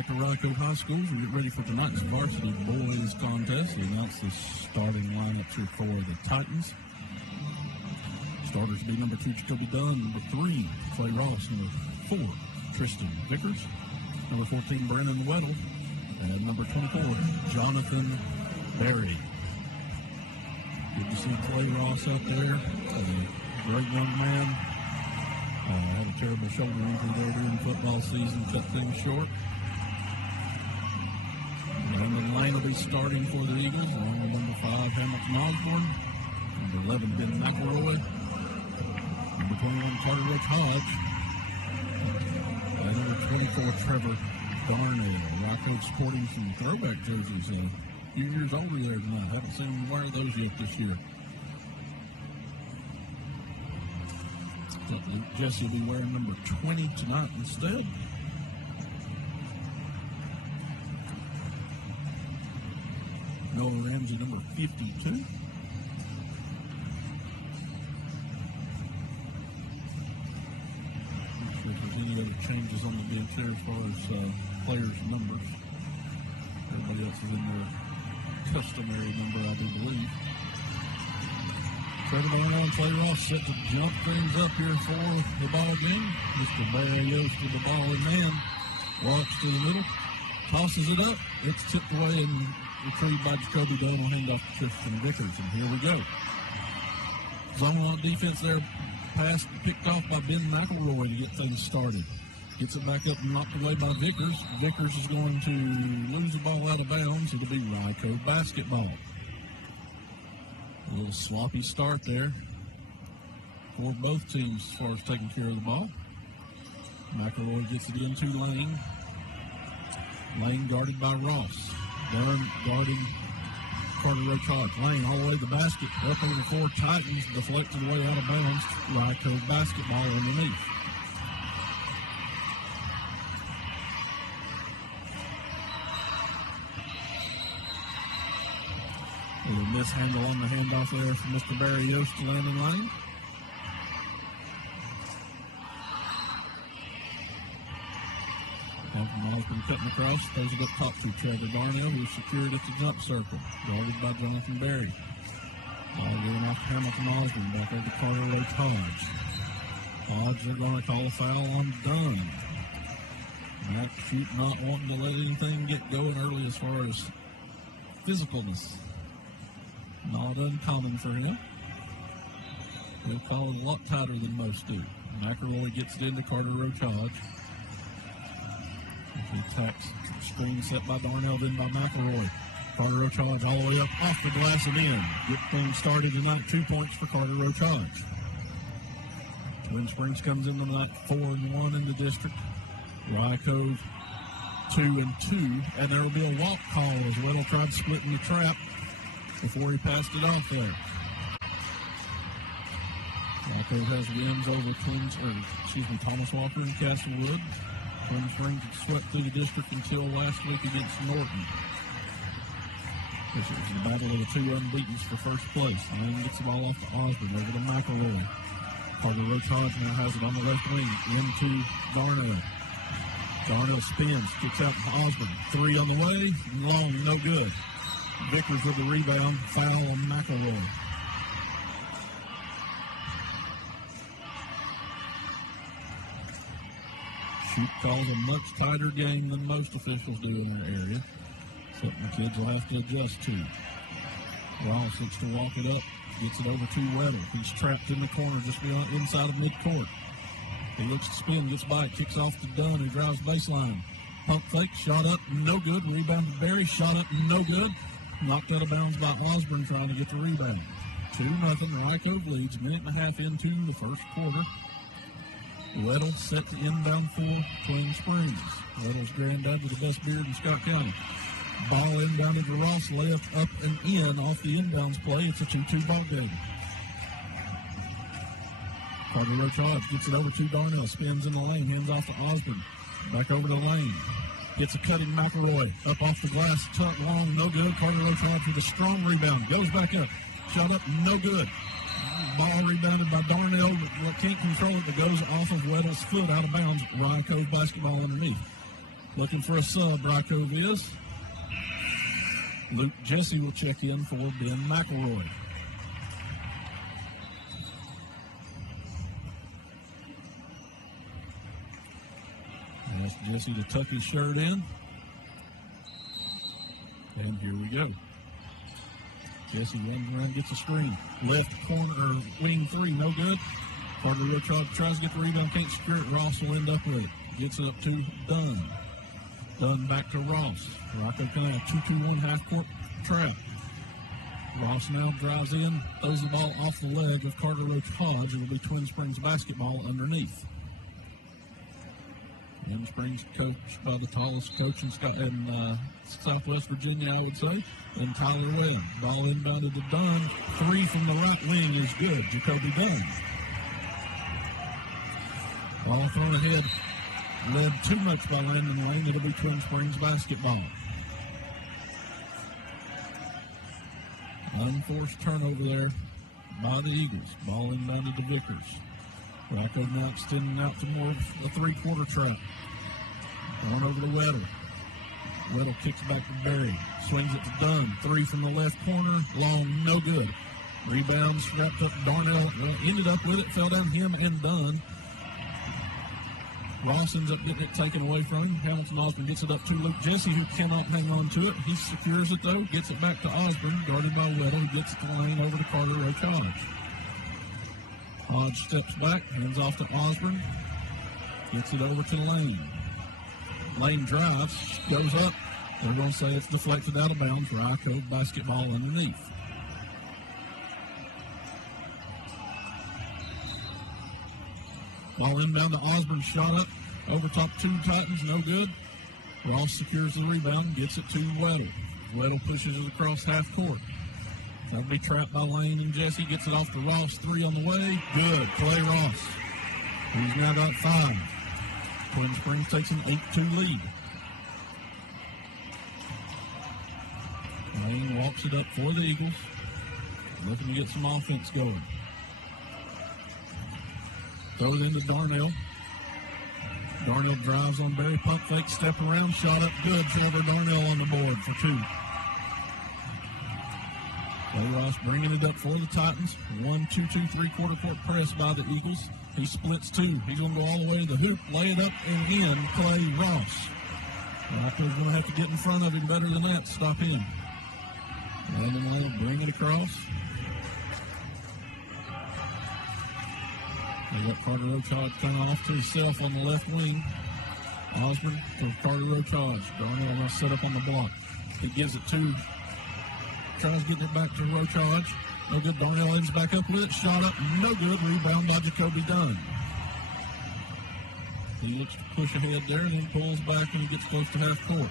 back to Rye Cove High School. We get ready for tonight's varsity boys contest. We announce the starting lineups here for the Titans. Starters will be number 2, Jacoby Dunn. Number 3, Clay Ross. Number 4, Tristan Vickers. Number 14, Brandon Weddle. And number 24, Jonathan Berry. Good to see Clay Ross out there. Great young man. Had a terrible shoulder injury there during the football season, cut things short. Brandon Lane will be starting for the Eagles, along with number 5, Hamilton Osborne. Number 11, Ben McElroy. Number 21, Carter Roach Hodge. And number 24, Trevor Darnell. Rye Cove sporting some throwback jerseys. A few years older there tonight. Haven't seen him wear those yet this year. Jesse will be wearing number 20 tonight instead. Noah Ramsey, number 52. Not sure if there's any other changes on the bench there as far as players' numbers. Everybody else is in their customary number, I do believe. Trevor Darnell and Clay Ross set to jump things up here for the ball game. Mr. Barrios to the ball in man. Walks to the middle. Tosses it up. It's tipped away and retrieved by Jacoby Dunn on handoff to Tristan Vickers. And here we go. Zone on defense there. Pass picked off by Ben McElroy to get things started. Gets it back up and knocked away by Vickers. Vickers is going to lose the ball out of bounds. It'll be Rye Cove basketball. A little sloppy start there for both teams as far as taking care of the ball. McElroy gets it into Lane. Lane guarded by Ross. Dunn guarding Carter Roach Hodge. Lane all the way to the basket. Up over the floor. Titans deflected away out of bounds. Rye Cove basketball underneath. A little mishandle on the handoff there from Mr. Barrios to Landon Lane. Hamilton Osborne cutting across, throws it up top to Trevor Darnell, who's secured at the jump circle, guarded by Jonathan Berry. Ball going off Hamilton Osborne, back over to Carter Roach Hodge. Hodge, they're going to call a foul on Dunn. Matt Shoot not wanting to let anything get going early as far as physicalness. Not uncommon for him. He'll call it a lot tighter than most do. McElroy gets it into Carter Roach Hodge. He attacks screen set by Darnell, then by McElroy. Carter Roach Hodge all the way up off the glass and in. Get things started tonight. 2 points for Carter Roach Hodge. Twin Springs comes in tonight 4-1 in the district. Rye Cove 2-2. And there will be a walk call as Weddle tried splitting the trap before he passed it off there. Rye Cove has wins over Thomas Walker and Castlewood. Twin Springs swept through the district until last week against Norton. This is the battle of the two unbeatens for first place. Lane gets the ball off to Osborne, over to McElroy. Carter Roach Hodge now has it on the left wing, into Darnell. Darnell spins, kicks out to Osborne. 3 on the way, long, no good. Vickers with the rebound, foul on McElroy. Shoot calls a much tighter game than most officials do in our area. Something the kids will have to adjust to. Ross looks to walk it up, gets it over to Weddle. He's trapped in the corner just beyond inside of midcourt. He looks to spin, gets by it, kicks off to Dunn, who drives baseline. Pump fake, shot up, no good. Rebound to Berry, shot up, no good. Knocked out of bounds by Osborne trying to get the rebound. 2-0, Rye Cove leads, minute and a half into the first quarter. Weddle set to inbound for Twin Springs. Weddle's granddad with the best beard in Scott County. Ball inbounded to Ross, layup up and in off the inbounds play. It's a 2-2 ball game. Carter Roach Hodge gets it over to Darnell, spins in the lane, hands off to Osborne. Back over to Lane. Gets a cutting McElroy. Up off the glass, tuck long, no good. Carter Roach Hodge with a strong rebound. Goes back up. Shot up, no good. Ball rebounded by Darnell, but can't control it. It goes off of Weddle's foot out of bounds. Rye Cove basketball underneath. Looking for a sub, Rye Cove is. Luke Jesse will check in for Ben McElroy. Ask Jesse to tuck his shirt in. And here we go. Jesse runs around, gets a screen. Left corner, or wing three, no good. Carter Rochard tries to get the rebound, can't secure it. Ross will end up with it. Gets it up to Dunn. Dunn back to Ross. Rocco kind of a 2-2-1 half-court trap. Ross now drives in, throws the ball off the leg of Carter Roach Hodge. It will be Twin Springs basketball underneath. Twin Springs coached by the tallest coach in Southwest Virginia, I would say, and Tyler Webb. Ball inbounded to Dunn. Three from the right wing is good. Jacoby Dunn. Ball thrown ahead. Led too much by Landon Lane. It'll be Twin Springs basketball. Unforced turnover there by the Eagles. Ball inbounded to Vickers. Rocco now extending out to more of a three-quarter trap. Going over to Weddle. Weddle kicks back to Berry. Swings it to Dunn. Three from the left corner. Long, no good. Rebounds wrapped up. Darnell ended up with it. Fell down him and Dunn. Ross ends up getting it taken away from him. Hamilton Osborne gets it up to Luke Jesse, who cannot hang on to it. He secures it, though. Gets it back to Osborne. Guarded by Weddle. He gets the lane over to Carter Roach Hodge. Hodge steps back. Hands off to Osborne. Gets it over to Lane. Lane drives. Goes up. They're going to say it's deflected out of bounds. Rye Cove basketball underneath. Ball inbound to Osborne, shot up, over top two Titans, no good. Ross secures the rebound, gets it to Weddle. Weddle pushes it across half court. That'll be trapped by Lane and Jesse, gets it off to Ross, three on the way, good. Clay Ross, he's now got 5. Twin Springs takes an 8-2 lead. Lane walks it up for the Eagles, looking to get some offense going. Throws it into Darnell. Darnell drives on Berry, pump fake, step around, shot up good. Trevor Darnell on the board for 2. Clay Ross bringing it up for the Titans. 1-2-2 three-quarter court press by the Eagles. He splits 2. He's going to go all the way to the hoop, lay it up and in. Clay Ross. Rocco's going to have to get in front of him better than that to stop him. Landon Lane bring it across. They got Carter Roach Hodge coming off to himself on the left wing. Osborne for Carter Roach Hodge. Darnell now set up on the block. He gives it to, tries getting it back to Roach Hodge. No good. Darnell ends back up with it. Shot up. No good. Rebound by Jacoby Dunn. He looks to push ahead there, and then pulls back when he gets close to half court.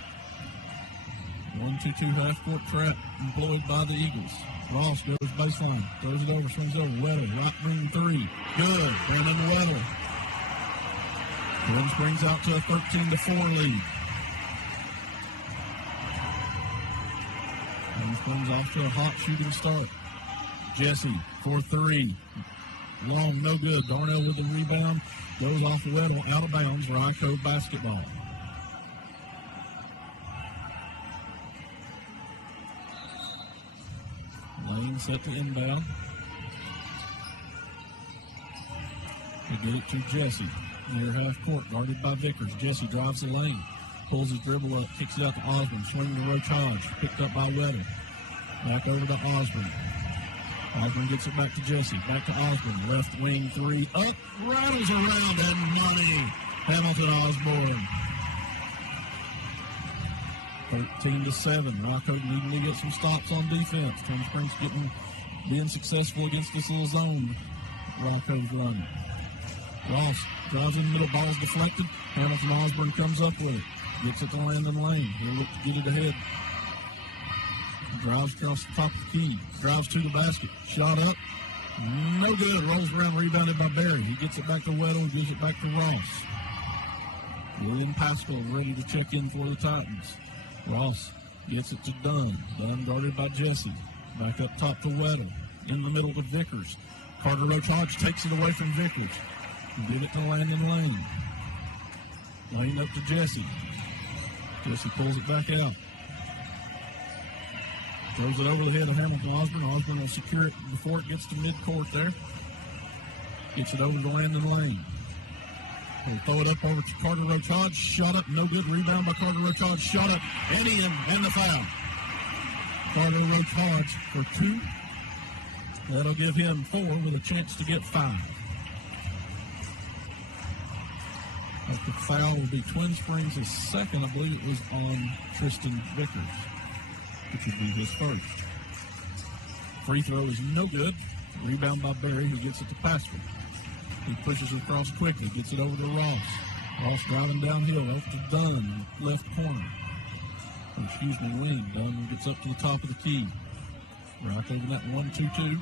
1-2-2 half court trap employed by the Eagles. Ross goes baseline, throws it over, swings over. Weddle, right wing 3. Good. Brandon Weddle. Twin Springs out to a 13-4 lead. Twin Springs off to a hot shooting start. Jesse for 3. Long, no good. Darnell with the rebound. Goes off the Weddle, out of bounds. Rye Cove basketball. Lane set to inbound. They get it to Jesse. Near half court, guarded by Vickers. Jesse drives the lane. Pulls his dribble up, kicks it out to Osborne. Swing to Roach Hodge. Picked up by Weddle. Back over to Osborne. Osborne gets it back to Jesse. Back to Osborne. Left wing 3. Up. Rattles around and money. Hamilton Osborne. 13-7. Rocco needing to get some stops on defense. Twin Springs being successful against this little zone Rocco's running. Ross drives in the middle, ball's deflected. Hamilton Osborne comes up with it. Gets it to Landon Lane. He'll look to get it ahead. Drives across the top of the key. Drives to the basket. Shot up. No good. Rolls around, rebounded by Berry. He gets it back to Weddle. Gives it back to Ross. William Pascal ready to check in for the Titans. Ross gets it to Dunn. Dunn guarded by Jesse. Back up top to Weddle. In the middle to Vickers. Carter Roach Hodge takes it away from Vickers. Give it to Landon Lane. Lane up to Jesse. Jesse pulls it back out. Throws it over the head of Hamilton Osborne. Osborne will secure it before it gets to midcourt there. Gets it over to Landon Lane. He'll throw it up over to Carter Roach Hodge. Shot up, no good. Rebound by Carter Roach Hodge. Shot up, and in, and the foul. Carter Roach Hodge for 2. That'll give him 4 with a chance to get 5. The foul will be Twin Springs' second. I believe it was on Tristan Vickers, which would be his first. Free throw is no good. Rebound by Berry, who gets it to Pascal. He pushes it across quickly, gets it over to Ross. Ross driving downhill, up to Dunn, left corner. Wing. Dunn gets up to the top of the key. Right over that 1-2-2.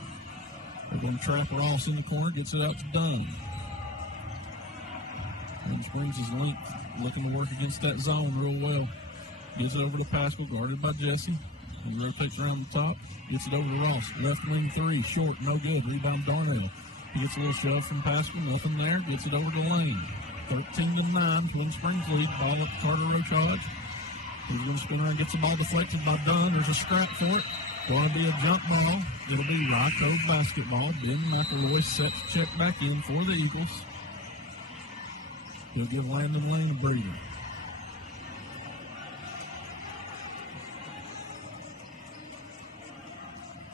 They're going to trap Ross in the corner, gets it out to Dunn. Twin Springs is linked, looking to work against that zone real well. Gives it over to Pascal, guarded by Jesse. He rotates around the top, gets it over to Ross. Left wing 3, short, no good. Rebound Darnell. He gets a little shove from Pascal, nothing there. Gets it over to Lane. 13-9, Twin Springs lead. Ball up to Carter Roach Hodge. He's going to spin around, gets the ball deflected by Dunn. There's a scrap for it. Going to be a jump ball. It'll be Rye Cove basketball. Ben McElroy sets check back in for the Eagles. He'll give Landon Lane a breather.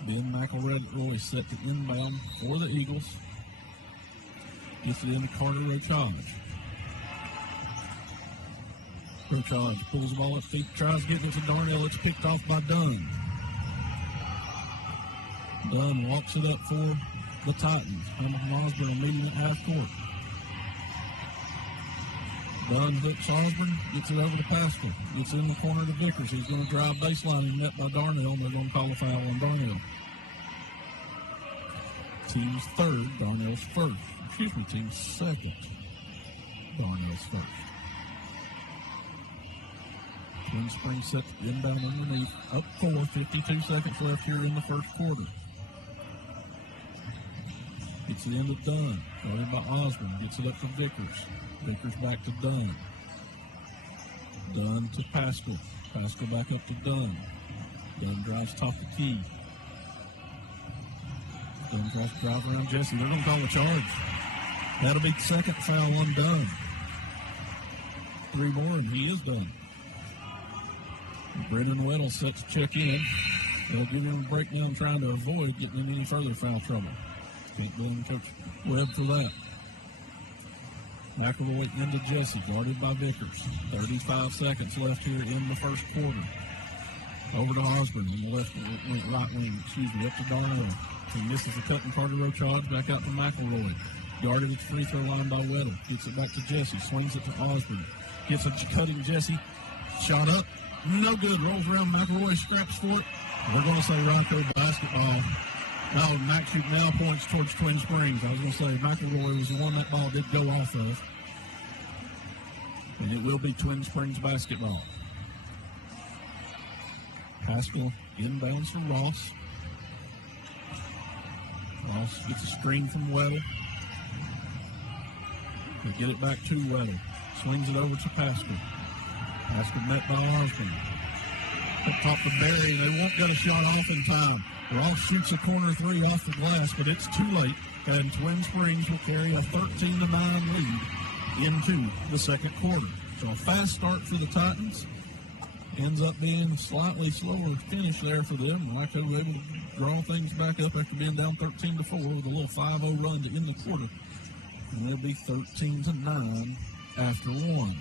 Ben McElroy set to inbound for the Eagles. Gets it into Carter Roach Hodge. Roach Hodge pulls the ball up feet, tries getting it to Darnell. It's picked off by Dunn. Dunn walks it up for the Titans. Hamilton Osborne meeting at half court. Dunn hooks Osborne, gets it over to Pascal. Gets it in the corner to Vickers. He's going to drive baseline and met by Darnell, and they're going to call a foul on Darnell. Team's third, Darnell's first. Team's second, Darnell's first. Twin Springs set to inbound underneath. Up 4, 52 seconds left here in the first quarter. Gets it into Dunn. Guarded by Osborne. Gets it up to Vickers. Vickers back to Dunn. Dunn to Pascal. Pascal back up to Dunn. Dunn drives top the key. Dunn tries to drive around Jesse. They're going to call a charge. That'll be the second foul on Dunn. 3 more, and he is done. Brendan Weddle sets to check in. They'll give him a breakdown trying to avoid getting in any further foul trouble. Can't blame Coach Webb for that. McElroy into Jesse, guarded by Vickers. 35 seconds left here in the first quarter. Over to Osborne in the right wing, up to Darnell. He misses the cut from Carter Roach Hodge, back out to McElroy. Guarded at the free throw line by Weddle. Gets it back to Jesse, swings it to Osborne. Gets a cutting Jesse. Shot up, no good. Rolls around, McElroy scraps for it. We're going to say Rye Cove basketball. No, Max Shoot now points towards Twin Springs. I was going to say McElroy was the one that ball did go off of. And it will be Twin Springs basketball. Pascal inbounds for Ross. Ross gets a screen from Weddle. They get it back to Weddle. Swings it over to Pascal. Pascal met by Osborne. Up top to Berry. They won't get a shot off in time. Ross shoots a corner 3 off the glass, but it's too late. And Twin Springs will carry a 13-9 lead into the second quarter. So a fast start for the Titans. Ends up being a slightly slower finish there for them. Rye Cove able to draw things back up after being down 13-4 with a little 5-0 run to end the quarter. And they'll be 13-9 after 1.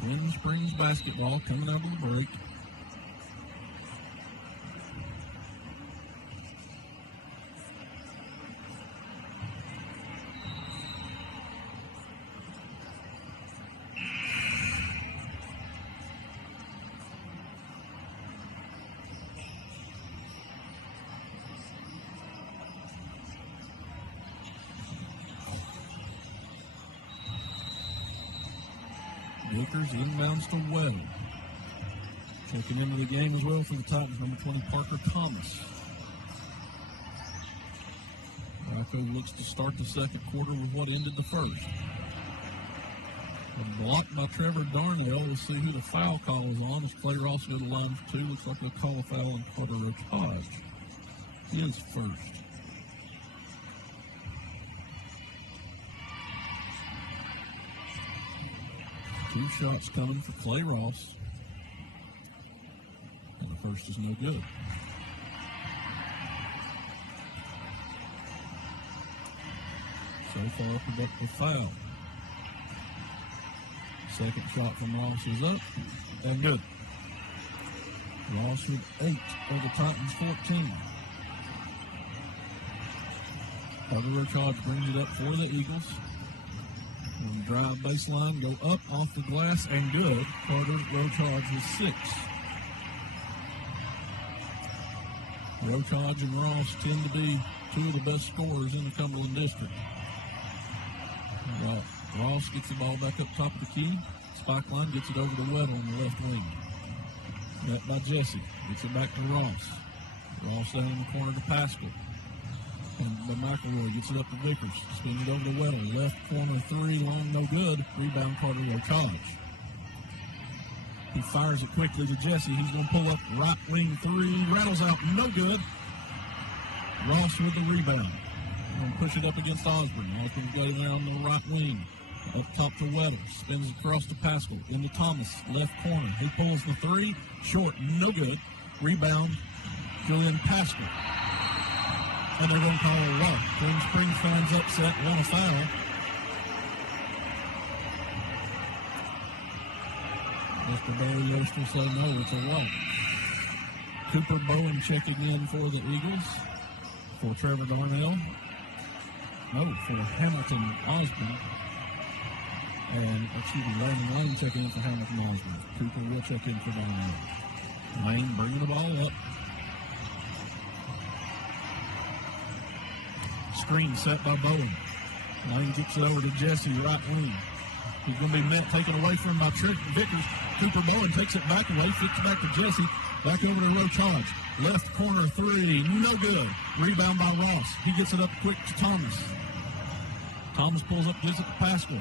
Twin Springs basketball coming out of the break. Vickers inbounds to Weddle. Checking into the game as well for the Titans, number 20, Parker Thomas. Rye Cove looks to start the second quarter with what ended the first. A block by Trevor Darnell. We'll see who the foul call is on as Clay Ross go to the line for two. Looks like they'll call a foul on Carter Roach Hodge. He is first. Two shots coming for Clay Ross. And the first is no good. So far, productive foul. Second shot from Ross is up and good. Ross with 8 of the Titans 14. Carter Roach Hodge brings it up for the Eagles. And drive baseline, go up off the glass and good. Carter Roach Hodge with 6. Roach Hodge and Ross tend to be two of the best scorers in the Cumberland District. Ross gets the ball back up top of the key. Spike line gets it over to Weddle on the left wing. Met by Jesse. Gets it back to Ross. Ross down in the corner to Pascal. And McElroy gets it up to Vickers. Spins it over to Weddle. Left corner three, long, no good. Rebound Carter Roach Hodge. He fires it quickly to Jesse. He's going to pull up right wing three. Rattles out, no good. Ross with the rebound. Going to push it up against Osborne. Osborne going there on the right wing. Up top to Weddle. Spins across to Pascal. Into Thomas. Left corner. He pulls the three. Short. No good. Rebound. Julian Pascal. And they're going to call a walk. Twin Springs fans upset. Want a foul. Mr. Barry Yost will say no. It's a walk. Cooper Bowen checking in for the Eagles. For Trevor Darnell. No, for Hamilton Osborne. And, Landon Lane checking in for Hamilton Osborne. Cooper will check in for Darnell. Lane bringing the ball up. Screen set by Bowen. Lane gets it over to Jesse, right wing. He's going to be taken away from him by Vickers. Cooper Bowen takes it back away, flips back to Jesse. Back over to Roach Hodge. Left corner three, no good. Rebound by Ross. He gets it up quick to Thomas. Thomas pulls up, gives it to Pascal.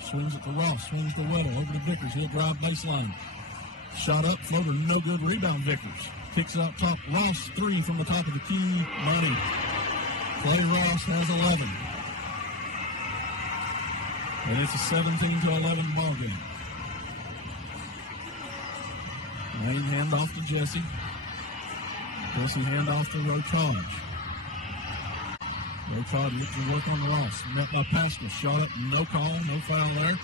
Swings it to Ross, swings to Weddle, over to Vickers. He'll drive baseline. Shot up, floater, no good. Rebound Vickers. Kicks it out top. Ross, three from the top of the key. Money. Clay Ross has 11. And it's a 17-11 ball game. Lane handoff to Jesse. Jesse handoff to Roach Hodge. Roach Hodge looks to work on Ross. Met by Pascal. Shot up, no call, no foul there.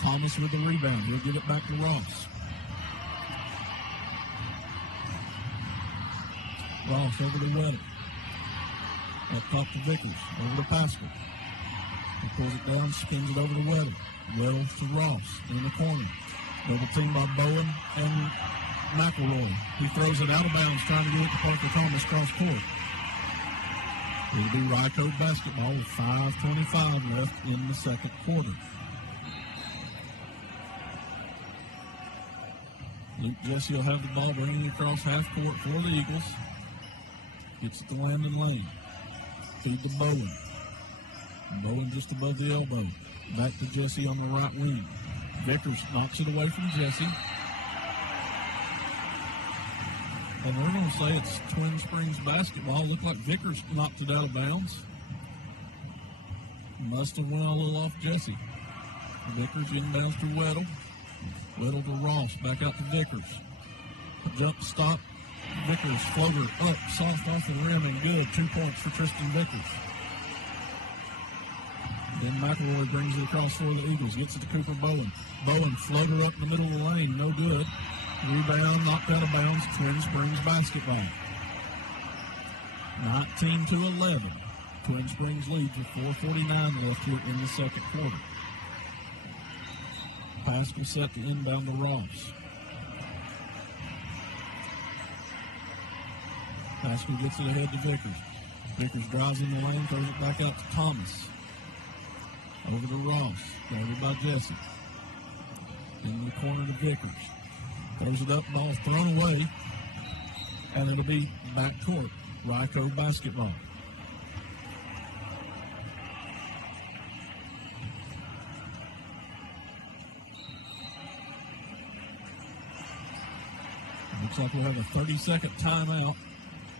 Thomas with the rebound. He'll get it back to Ross. Ross over to Weddle. Up top to Vickers. Over to Pascal. He pulls it down, spins it over to Weddle. Weddle to Ross in the corner. Double team by Bowen and McElroy. He throws it out of bounds, trying to get it to Parker Thomas cross court. It'll be Rye Cove basketball with 5:25 left in the second quarter. Luke Jesse will have the ball, bringing it across half court for the Eagles. Gets it to Landon Lane. Feed to Bowen. Bowen just above the elbow. Back to Jesse on the right wing. Vickers knocks it away from Jesse. And we're going to say it's Twin Springs basketball. Looked like Vickers knocked it out of bounds. Must have went a little off Jesse. Vickers inbounds to Weddle. Weddle to Ross. Back out to Vickers. Jump stop. Vickers floater up, soft off the rim and good. 2 points for Tristan Vickers. Then McElroy brings it across for the Eagles. Gets it to Cooper Bowen. Bowen floater up in the middle of the lane. No good. Rebound knocked out of bounds. Twin Springs basketball. 19-11. Twin Springs leads with 4:49 left here in the second quarter. Pascal set to inbound to Ross. Pascal gets it ahead to Vickers. Vickers drives in the lane, throws it back out to Thomas. Over to Ross. Guarded by Jesse. In the corner to Vickers. Throws it up, ball thrown away. And it'll be back court. Rye Cove basketball. Looks like we'll have a 30-second timeout.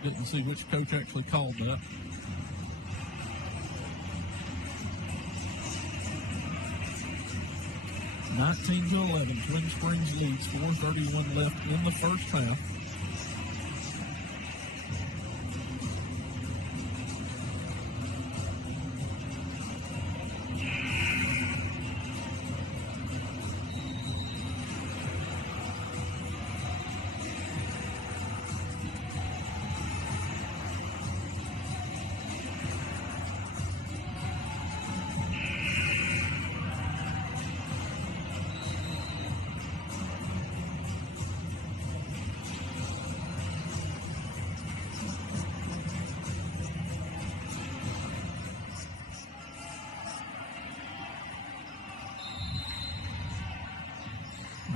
Didn't see which coach actually called that. (19-11). Twin Springs leads. 4:31 left in the first half.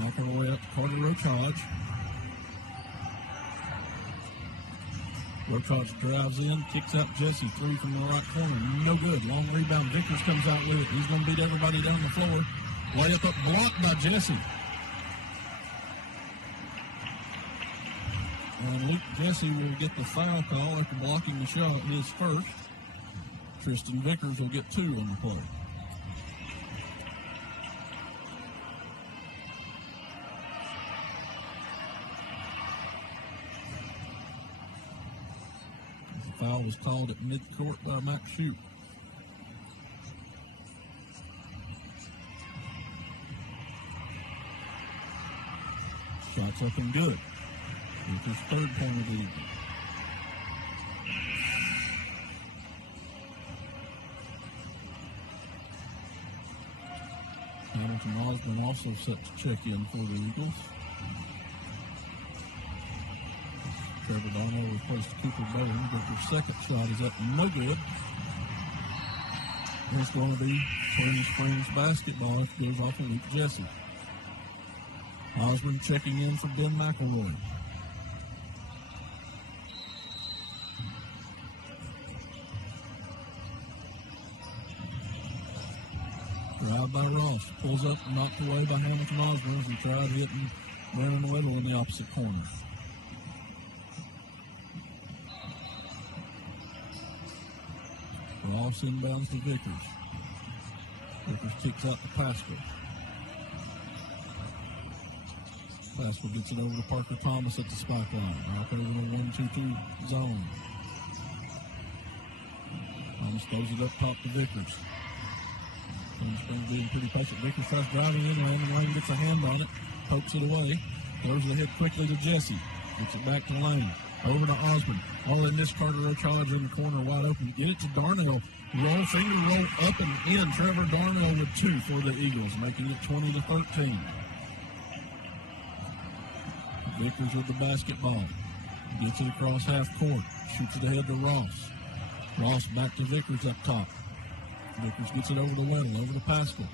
Making our way up to Carter Roach-Hodge. Roach-Hodge drives in, kicks out Jesse. Three from the right corner. No good. Long rebound. Vickers comes out with it. He's going to beat everybody down the floor. Layup up blocked by Jesse. And Luke Jesse will get the foul call after blocking the shot, his first. Tristan Vickers will get 2 on the play. The foul was called at midcourt by Max Shute. Shots up and good. With his third point of the evening. Hamilton Osborne also set to check in for the Eagles. Trevor Darnell replaced Cooper Bowen, but their second shot is up no good. It's going to be Twin Springs basketball if it goes off of Luke Jesse. Osborne checking in for Ben McElroy. Drive by Ross. Pulls up, knocked away by Hamilton Osborne as he tried hitting Brennan Whittle in the opposite corner. Ross inbounds to Vickers. Vickers kicks out to Pascal. Pascal gets it over to Parker Thomas at the spike line. Back over the 1-2-2 zone. Thomas throws it up top to Vickers. Twin Springs being pretty patient. Vickers tries driving in lane, and Lane gets a hand on it, pokes it away, throws the hit quickly to Jesse. Gets it back to Lane. Over to Osborne. All in this Carter Roach-Hodge in the corner wide open. Get it to Darnell. Roll, finger roll up and in. Trevor Darnell with 2 for the Eagles, making it 20-13. Vickers with the basketball. Gets it across half court. Shoots it ahead to Ross. Ross back to Vickers up top. Vickers gets it over to Weddle, over to Pascal.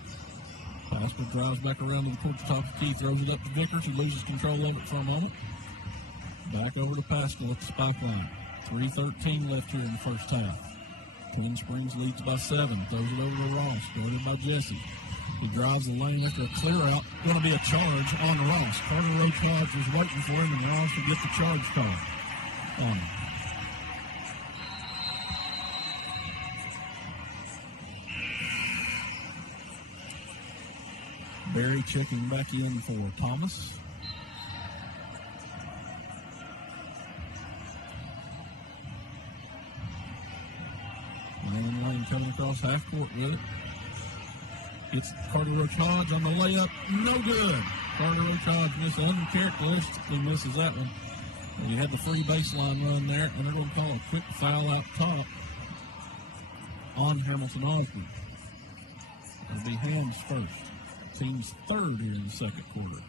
Pascal drives back around towards the top of the key, throws it up to Vickers, who loses control of it for a moment. Back over to Pascal at the spike line. 3:13 left here in the first half. Twin Springs leads by 7. Throws it over to Ross, guarded by Jesse. He drives the lane after a clear out. Going to be a charge on Ross. Carter Roach-Hodge was waiting for him, and Ross will get the charge call on him. Barry checking back in for Thomas. Lane coming across half court with it. It's Carter Roach-Hodge on the layup. No good. Carter Roach-Hodge uncharacteristically misses that one. He had the free baseline run there, and they're going to call a quick foul out top on Hamilton Osborne. It'll be hands first. Team's third here in the second quarter.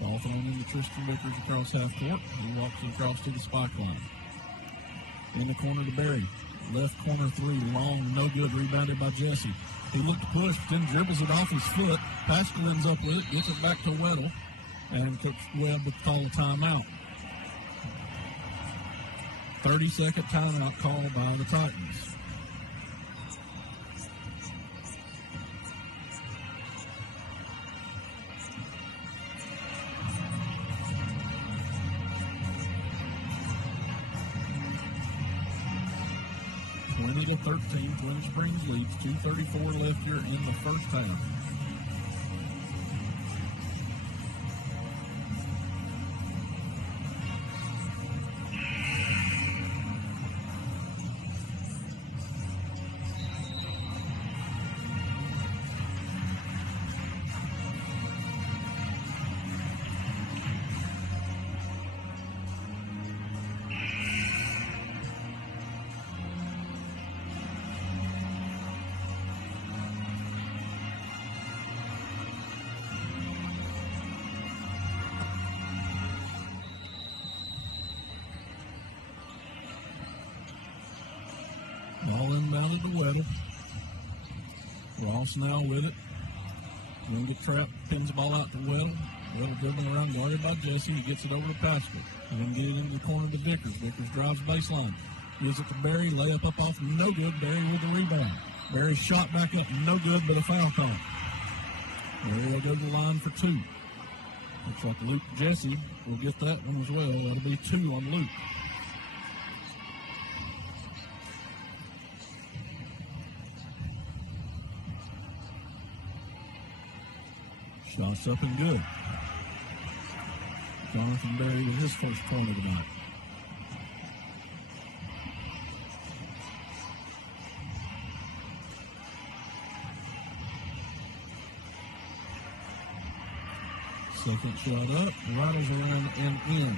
Ball thrown into Tristan Vickers across half court. He walks it across to the spike line. In the corner to Berry. Left corner three, long, no good, rebounded by Jesse. He looked to push, then dribbles it off his foot. Pascal ends up with it, gets it back to Weddle, and Coach Webb would call a timeout. 30-second timeout called by the Titans. To 13, Twin Springs leads. 2:34 left here in the first half. Ball inbounded to Weddle. Ross now with it. Going to get trapped, pins the ball out to Weddle. Weddle dribbling around, guarded by Jesse. He gets it over to Pascal. And then get it into the corner to Vickers. Vickers drives baseline. Gives it to Berry. Layup up off, no good. Berry with the rebound. Berry shot back up, no good, but a foul call. Berry will go to the line for two. Looks like Luke Jesse will get that one as well. That'll be two on Luke. Shots up and good. Jonathan Berry with his first point of the night. Second shot up, rattles around and in.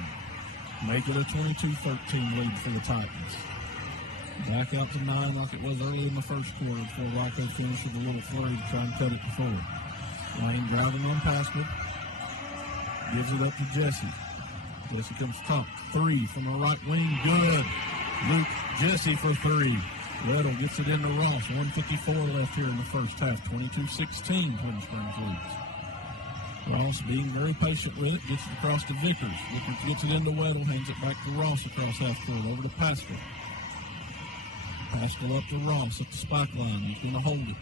Make it a 22-13 lead for the Titans. Back out to 9 like it was early in the first quarter before Rye Cove finished with a little flurry to try and cut it to 4. Lane driving on Pascal. Gives it up to Jesse. Jesse comes top. 3 from the right wing. Good. Luke Jesse for 3. Weddle gets it into Ross. 1:54 left here in the first half. 22-16 Twin Springs leads. Ross being very patient with it. Gets it across to Vickers. Vickers gets it into Weddle. Hands it back to Ross across half court. Over to Pascal. Pascal up to Ross at the spike line. He's going to hold it.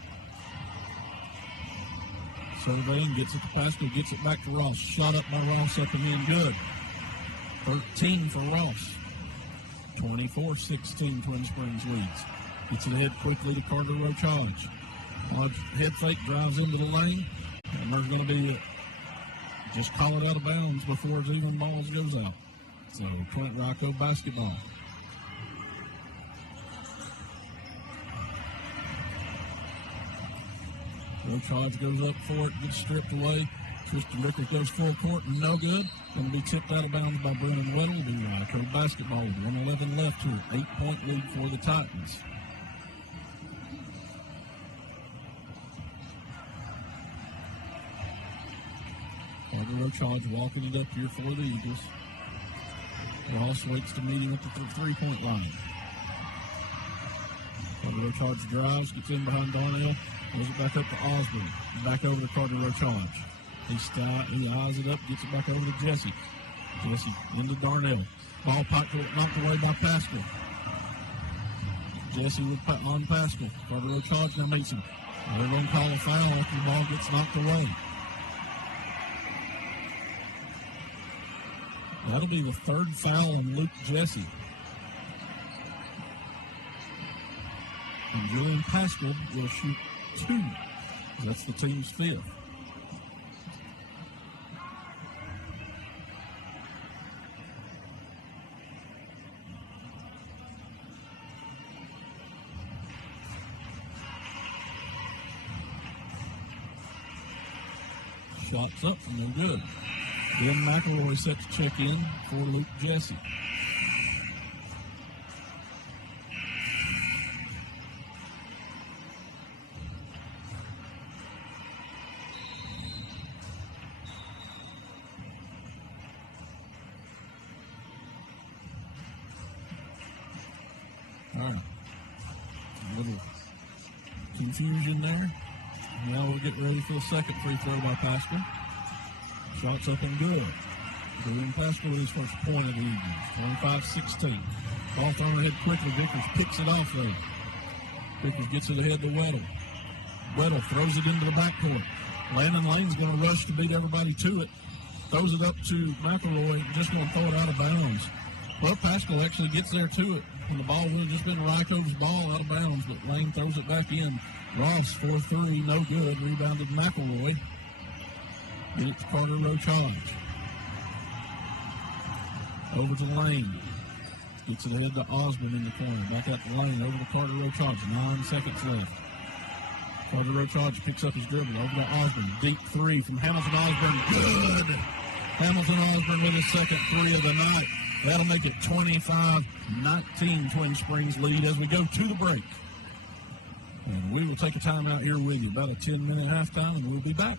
Surveying, gets it to Pascal, gets it back to Ross. Shot up by Ross, up and in, good. 13 for Ross. 24-16 Twin Springs leads. Gets it ahead quickly to Carter Roach Hodge. Hodge head fake, drives into the lane. And there's going to be just call it out of bounds before it's even balls goes out. So, Rye Cove basketball. Roach Hodge goes up for it, gets stripped away. Tristan Vickers goes full court, no good. Going to be tipped out of bounds by Brennan Weddle. It'll be Rye Cove basketball with 1:11 left here. 8-point lead for the Titans. Carter Roach Hodge walking it up here for the Eagles. Ross waits to meet him at the three-point line. Carter Roach Hodge drives, gets in behind Darnell. Goes it back up to Osborne. Back over to Carter Roach Hodge. He eyes it up, gets it back over to Jesse. Jesse into Darnell. Ball knocked away by Pascal. Jesse on Pascal. Carter Roach Hodge now meets him. They're going to call a foul after the ball gets knocked away. That'll be the third foul on Luke Jesse. And Julian Pascal will shoot 2. That's the team's 5th. Shots up and they're good. Ben McElroy set to check in for Luke Jesse. confusion there. Now we'll get ready for the second free throw by Pascal. Shot's up and good. Doing Pascal with his first point of the evening. 25-16. Ball thrown ahead quickly. Vickers picks it off there. Vickers gets it ahead to Weddle. Weddle throws it into the backcourt. Landon Lane's going to rush to beat everybody to it. Throws it up to McElroy. Just going to throw it out of bounds. Well, Pascal actually gets there to it. And the ball would have just been Rye Cove's ball out of bounds, but Lane throws it back in. Ross for three, no good. Rebounded McElroy. Get it to Carter Roach Hodge. Over to Lane. Gets it ahead to Osborne in the corner. Back out to Lane. Over to Carter Roach Hodge. 9 seconds left. Carter Roach Hodge picks up his dribble. Over to Osborne. Deep three from Hamilton Osborne. Good. Hamilton Osborne with his second three of the night. That'll make it 25-19 Twin Springs lead as we go to the break. And we will take a timeout here with you. About a 10-minute halftime, and we'll be back.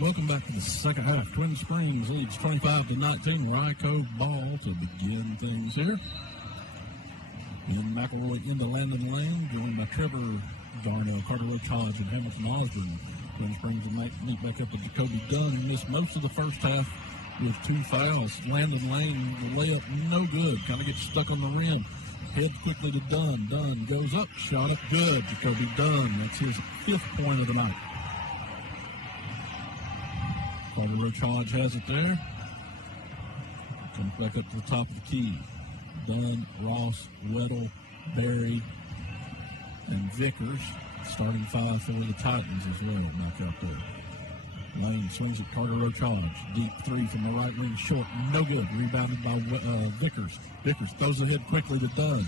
welcome back to the second half. Twin Springs leads 25-19. Rye Cove ball to begin things here. Ben McElroy into Landon Lane, joined by Trevor Darnell, Carter Roach Hodge, and Hamilton Osborne. Twin Springs will meet back up with Jacoby Dunn, who missed most of the first half with 2 fouls. Landon Lane, the layup, no good. Kind of gets stuck on the rim. Heads quickly to Dunn. Dunn goes up, shot up good. Jacoby Dunn, that's his 5th point of the night. Carter Roach Hodge has it there. Comes back up to the top of the key. Dunn, Ross, Weddle, Berry, and Vickers. Starting 5 for the Titans as well. Back out there. Lane swings at Carter Roach Hodge. Deep 3 from the right wing, short, no good. Rebounded by Vickers. Vickers throws ahead quickly to Dunn.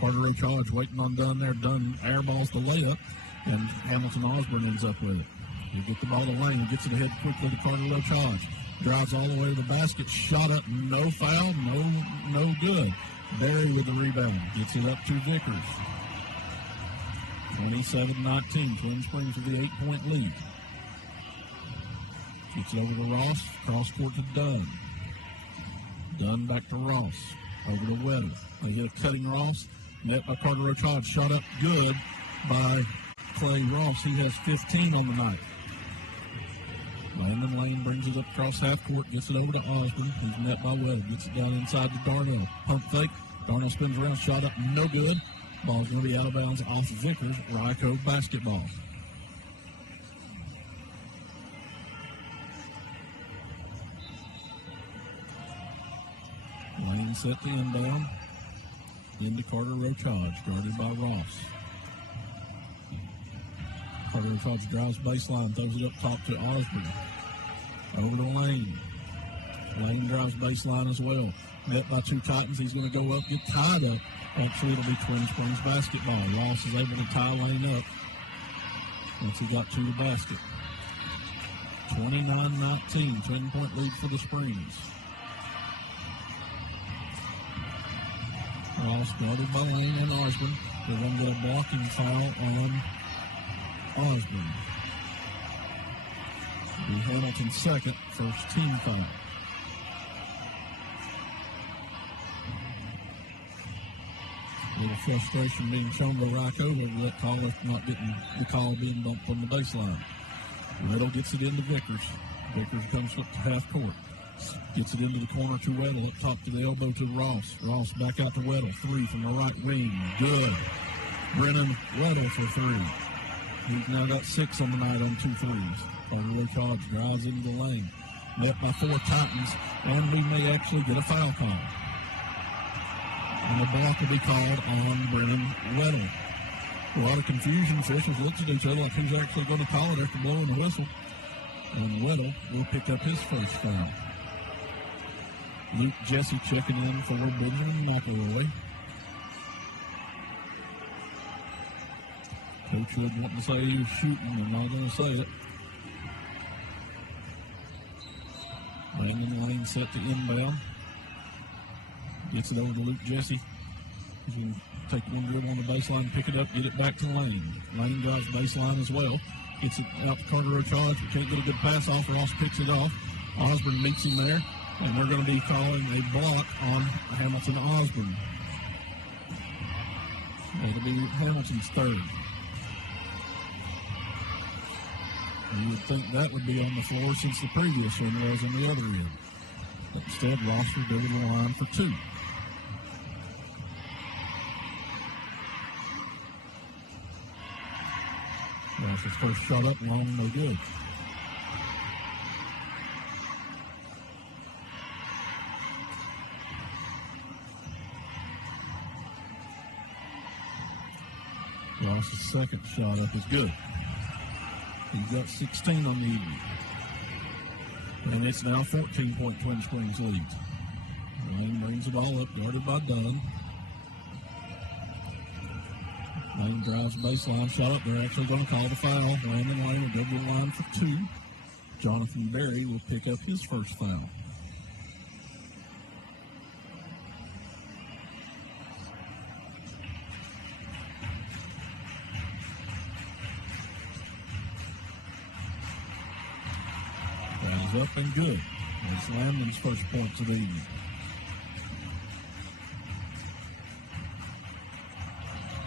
Carter Roach Hodge waiting on Dunn there. Dunn airballs the layup, and Hamilton Osborne ends up with it. He gets the ball to Lane. He gets it ahead quickly to Carter Roach Hodge. Drives all the way to the basket. Shot up, no foul, no good. Berry with the rebound. Gets it up to Vickers. 27-19. Twin Springs with the 8-point lead. Gets it over to Ross. Cross court to Dunn. Dunn back to Ross. Over to Weddle. They hit a cutting Ross. Net by Carter Roach Hodge. Shot up good by Clay Ross. He has 15 on the night. Landon Lane brings it up across half court. Gets it over to Osborne. He's net by Weddle. Gets it down inside to Darnell. Pump fake. Darnell spins around. Shot up. No good. Ball's going to be out of bounds off of Vickers. Rye Cove basketball. Lane set the inbound. Into Carter Roach Hodge, guarded by Ross. Carter Roach Hodge drives baseline, throws it up top to Osborne. Over to Lane. Lane drives baseline as well. Met by 2 Titans. He's going to go up, get tied up. Actually, it'll be Twin Springs basketball. Ross is able to tie Lane up once he got to the basket. 29-19, 10-point lead for the Springs. Ross guarded by Lane and Osborne. They're going to get a blocking foul on Osborne. It'll be Hamilton's second, first team foul. A little frustration being shown by Rye Cove over that call after not getting the call being bumped on the baseline. Weddle gets it into Vickers. Vickers comes up to half court. Gets it into the corner to Weddle, up top to the elbow to Ross. Ross back out to Weddle. 3 from the right wing. Good. Brennan Weddle for 3. He's now got 6 on the night on 2 threes. Carter Roach Hodge drives into the lane. Met by 4 Titans, and we may actually get a foul call. And the block will be called on Brennan Weddle. A lot of confusion. Officials looked at each other like who's actually going to call it after blowing the whistle. And Weddle will pick up his first foul. Luke Jesse checking in for Benjamin McElroy. Coach Wood wanting to say he was shooting. I'm not going to say it. Landon Lane set to inbound. Gets it over to Luke Jesse. He's going to take one dribble on the baseline, pick it up, get it back to Lane. Lane drives baseline as well. Gets it out to Carter Roach Hodge. We can't get a good pass off. Ross picks it off. Osborne meets him there. And we're going to be calling a block on Hamilton Osborne. It'll be Hamilton's third. You would think that would be on the floor since the previous one was on the other end. But instead, Ross will go to the line for 2. Ross's first shot up, long, no good. Ross's second shot up is good. He's got 16 on the evening. And it's now 14-point Twin Springs lead. Lane brings the ball up, guarded by Dunn. Lane drives baseline, shot up. They're actually going to call the foul. Landon Lane will go to the line for 2. Jonathan Berry will pick up his first foul. up and good. It's Landon's first points of the evening.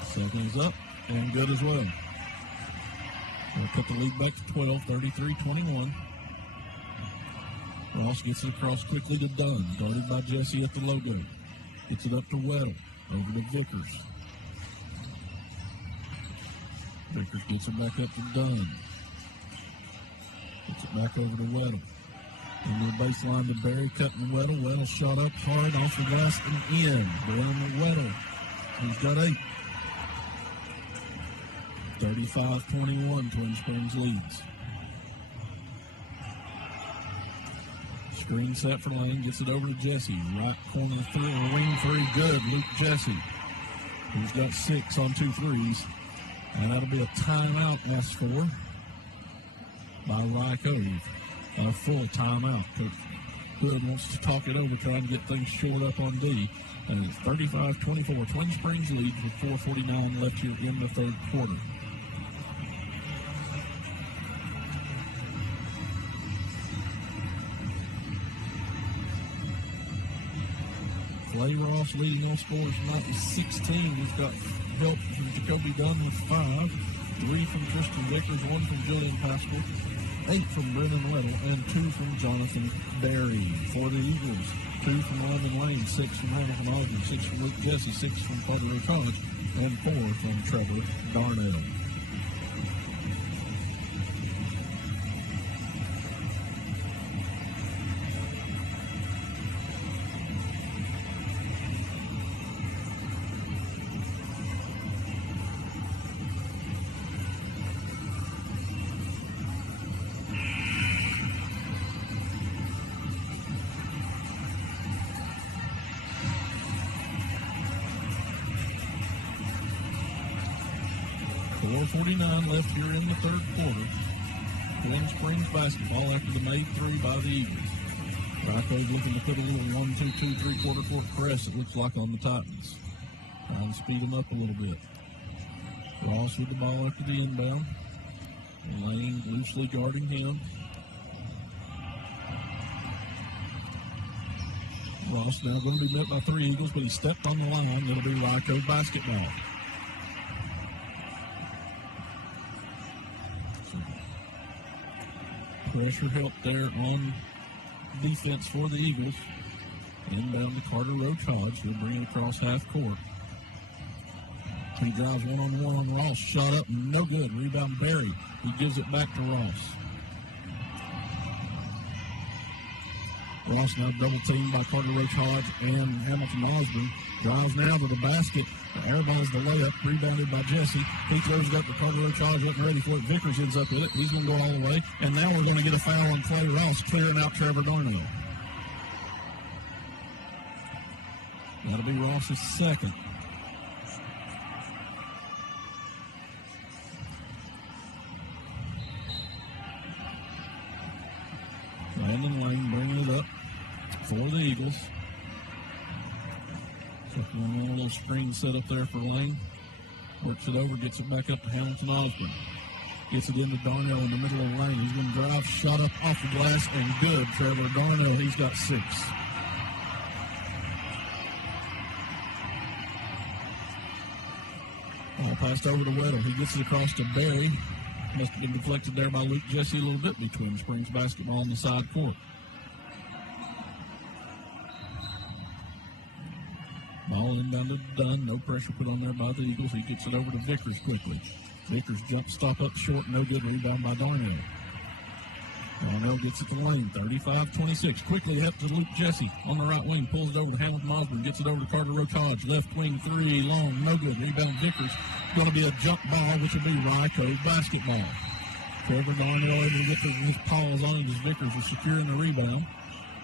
Second is up and good as well. We'll put the lead back to 12, 33-21. Ross gets it across quickly to Dunn, guarded by Jesse at the logo. Gets it up to Weddle, over to Vickers. Vickers gets it back up to Dunn. Gets it back over to Weddle. Into the baseline to Barry, cutting Weddle. Weddle shot up hard off the glass and in. Down to Weddle. He's got 8. 35-21, Twin Springs leads. Screen set for Lane, gets it over to Jesse. Right corner wing three, good. Luke Jesse, who's got 6 on 2 threes. And that'll be a timeout asked for by Rye Cove. A full timeout. Coach Hood wants to talk it over, trying to get things shored up on D. And it's 35-24. Twin Springs leads with 4:49 left here in the third quarter. Clay Ross leading on scores tonight with 16. He's got help from Jacoby Dunn with 5, 3 from Tristan Vickers, 1 from Julian Pascal, 8 from Brennan Weddle, and 2 from Jonathan Berry. For the Eagles, 2 from Lyman Lane, 6 from Hamilton Ogden, 6 from Luke Jesse, 6 from Carter College, and 4 from Trevor Darnell. Left here in the third quarter. Twin Springs basketball after the made 3 by the Eagles. Rye Cove looking to put a little 1-2-2 3/4 court press, it looks like, on the Titans. Trying to speed them up a little bit. Ross with the ball after the inbound. Lane loosely guarding him. Ross now going to be met by 3 Eagles, but he stepped on the line. It'll be Rye Cove basketball. Pressure help there on defense for the Eagles. Inbound to Carter Roach Hodge. He'll bring it across half court. He drives one-on-one on Ross. Shot up, no good. Rebound Barry. He gives it back to Ross. Ross now double teamed by Carter Roach Hodge and Hamilton Osborne. Drives now to the basket. Airballs the layup, rebounded by Jesse. He throws it up to Carter Roach Hodge, up and ready for it. Vickers ends up with it. He's going to go all the way. And now we're going to get a foul on Clay Ross, clearing out Trevor Darnell. That'll be Ross's second. Landon Lane bringing it up for the Eagles. Second one, a little screen set up there for Lane. Works it over, gets it back up to Hamilton Osborne. Gets it into Darnell in the middle of the lane. He's going to drive, shot up off the glass, and good. Trevor Darnell, he's got 6. Ball passed over to Weddle. He gets it across to Barry. Must have been deflected there by Luke Jesse a little bit between Springs basketball on the side court. Ball inbound to Dunn. No pressure put on there by the Eagles. He gets it over to Vickers quickly. Vickers jump stop up short. No good. Rebound by Darnell. Darnell gets it to Lane. 35-26. Quickly up to Luke Jesse on the right wing. Pulls it over to Hamilton Osborne. Gets it over to Carter Roach Hodge. Left wing 3. Long. No good. Rebound Vickers. Going to be a jump ball, which will be Rye Cove basketball. Trevor Darnell able to get his paws on it as Vickers is securing the rebound.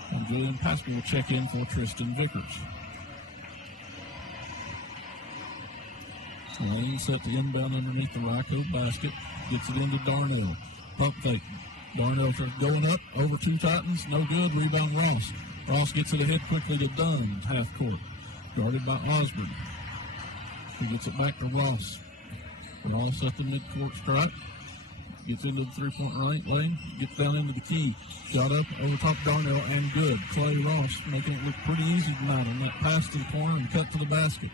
And Julian Pascal will check in for Tristan Vickers. Lane set the inbound underneath the Rye Cove basket. Gets it into Darnell. Pump fake. Darnell going up over 2 Titans. No good. Rebound Ross. Ross gets it ahead quickly to Dunn. Half court. Guarded by Osborne. He gets it back to Ross. Ross at the midcourt stripe. Gets into the three-point lane. Gets down into the key. Shot up over top Darnell and good. Clay Ross making it look pretty easy tonight on that pass to the corner and cut to the basket.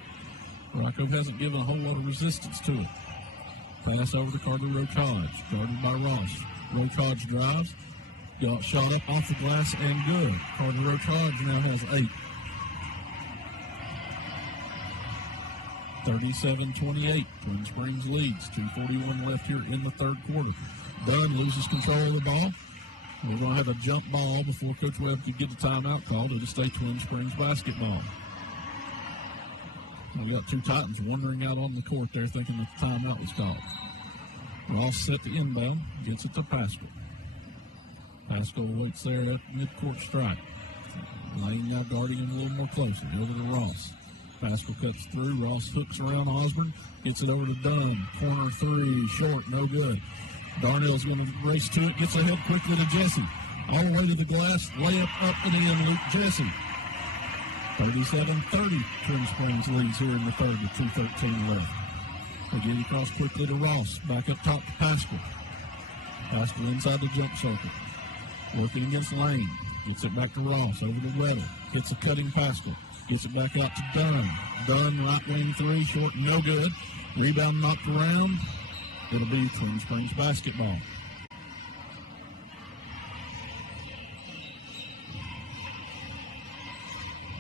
Rye Cove hasn't given a whole lot of resistance to it. Pass over to Carter Roach Hodge. Guarded by Ross. Roach Hodge drives. Got shot up off the glass and good. Carter Roach Hodge now has 8. 37-28. Twin Springs leads. 2:41 left here in the third quarter. Dunn loses control of the ball. We're going to have a jump ball before Coach Webb could get the timeout called. It'll stay Twin Springs basketball. We got 2 Titans wandering out on the court there thinking that the timeout was called. Ross set the inbound. Gets it to Pascal. Pascal waits there at mid-court strike. Lane now guarding him a little more closely. Over to Ross. Pascal cuts through. Ross hooks around Osborne. Gets it over to Dunn. Corner 3. Short. No good. Darnell's going to race to it. Gets ahead quickly to Jesse. All the way to the glass. Layup up and in. Luke Jesse. 37-30. Twin Springs leads here in the third with 2:13 left. They get it across quickly to Ross. Back up top to Pascal. Pascal inside the jump circle. Working against Lane. Gets it back to Ross. Over to Weddle. Hits a cutting Pascal. Gets it back out to Dunn. Dunn, right wing 3, short, no good. Rebound knocked around. It'll be Twin Springs basketball.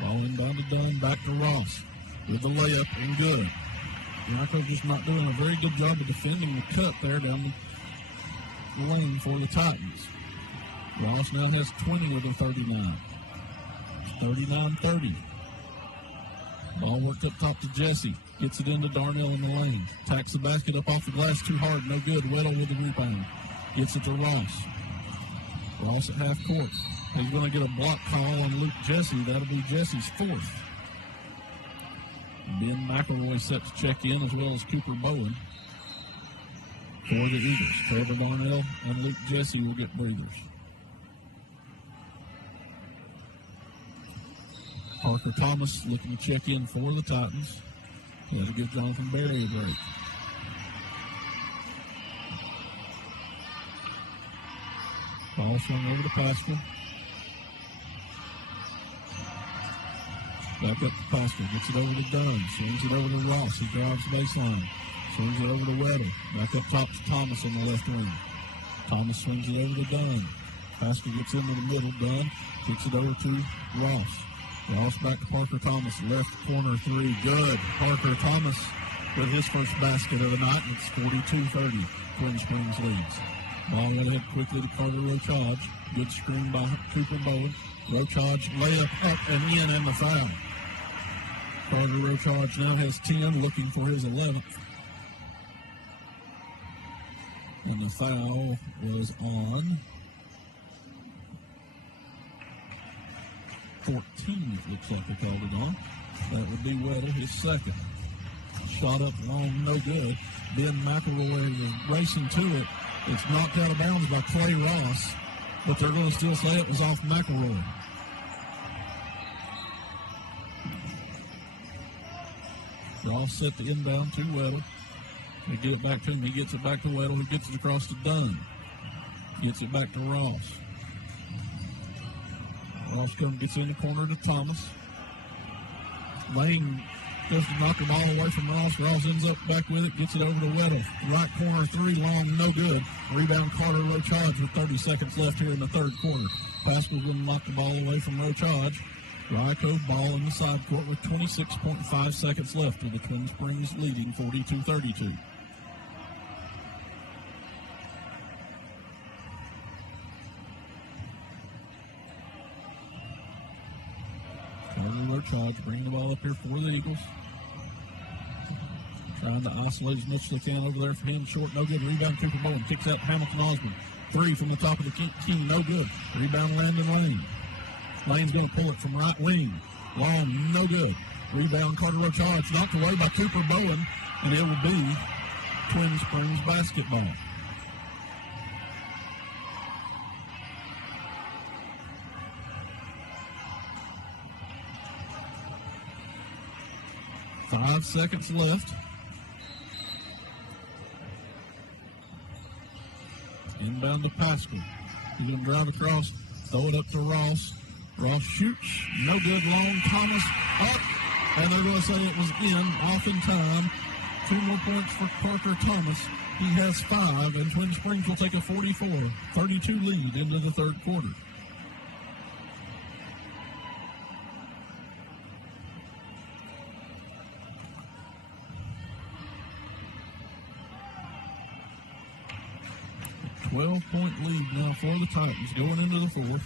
Ball inbound to Dunn, back to Ross. With the layup and good. Rye Cove just not doing a very good job of defending the cut there down the lane for the Titans. Ross now has 20 with a 39. 39-30. Ball worked up top to Jesse. Gets it into Darnell in the lane. Tacks the basket up off the glass too hard. No good. Weddle with the rebound. Gets it to Ross. Ross at half court. He's going to get a block call on Luke Jesse. That'll be Jesse's 4th. Ben McElroy set to check in as well as Cooper Bowen for the Eagles. Trevor Darnell and Luke Jesse will get breathers. Parker Thomas looking to check in for the Titans. That'll give Jonathan Berry a break. Ball swung over to Pascal. Back up to Pascal. Gets it over to Dunn. Swings it over to Ross. He drives baseline. Swings it over to Weddle. Back up top to Thomas on the left wing. Thomas swings it over to Dunn. Pascal gets into the middle. Dunn kicks it over to Ross. Ross back to Parker Thomas. Left corner 3. Good. Parker Thomas with his first basket of the night. It's 42-30. Twin Springs leads. Ball went ahead quickly to Carter Roach Hodge. Good screen by Cooper Bowen. Roach Hodge layup up and in and the foul. Carter Roach Hodge now has 10, looking for his 11th. And the foul was on 14, it looks like they called it on. That would be Weddle, his 2nd. Shot up long, no good. Ben McElroy was racing to it. It's knocked out of bounds by Clay Ross, but they're going to still say it was off McElroy. Ross set the inbound to Weddle. They get it back to him. He gets it back to Weddle. He gets it across to Dunn. Gets it back to Ross. Ross gets in the corner to Thomas. Lane goes to knock the ball away from Ross. Ross ends up back with it. Gets it over to Weddle. Right corner 3, long, no good. Rebound Carter Roach Hodge with 30 seconds left here in the third quarter. Pascal's going to knock the ball away from Roach Hodge. Rye Cove ball in the side court with 26.5 seconds left with the Twin Springs leading 42-32. Carter Roach Hodge bringing the ball up here for the Eagles. Trying to isolate as much as they can over there for him. Short, no good. Rebound, Cooper Bowen. Kicks out Hamilton Osborne. 3 from the top of the key, no good. Rebound, Landon Lane. Lane's going to pull it from right wing. Long, no good. Rebound, Carter Roach Hodge. Knocked away by Cooper Bowen, and it will be Twin Springs basketball. Five seconds left. Inbound to Pascal. He's going to drive across, throw it up to Ross. Ross shoots. No good. Long. Thomas up. And they're going to say it was in, off in time. 2 more points for Parker Thomas. He has 5, and Twin Springs will take a 44-32 lead into the third quarter. A 12-point lead now for the Titans going into the fourth.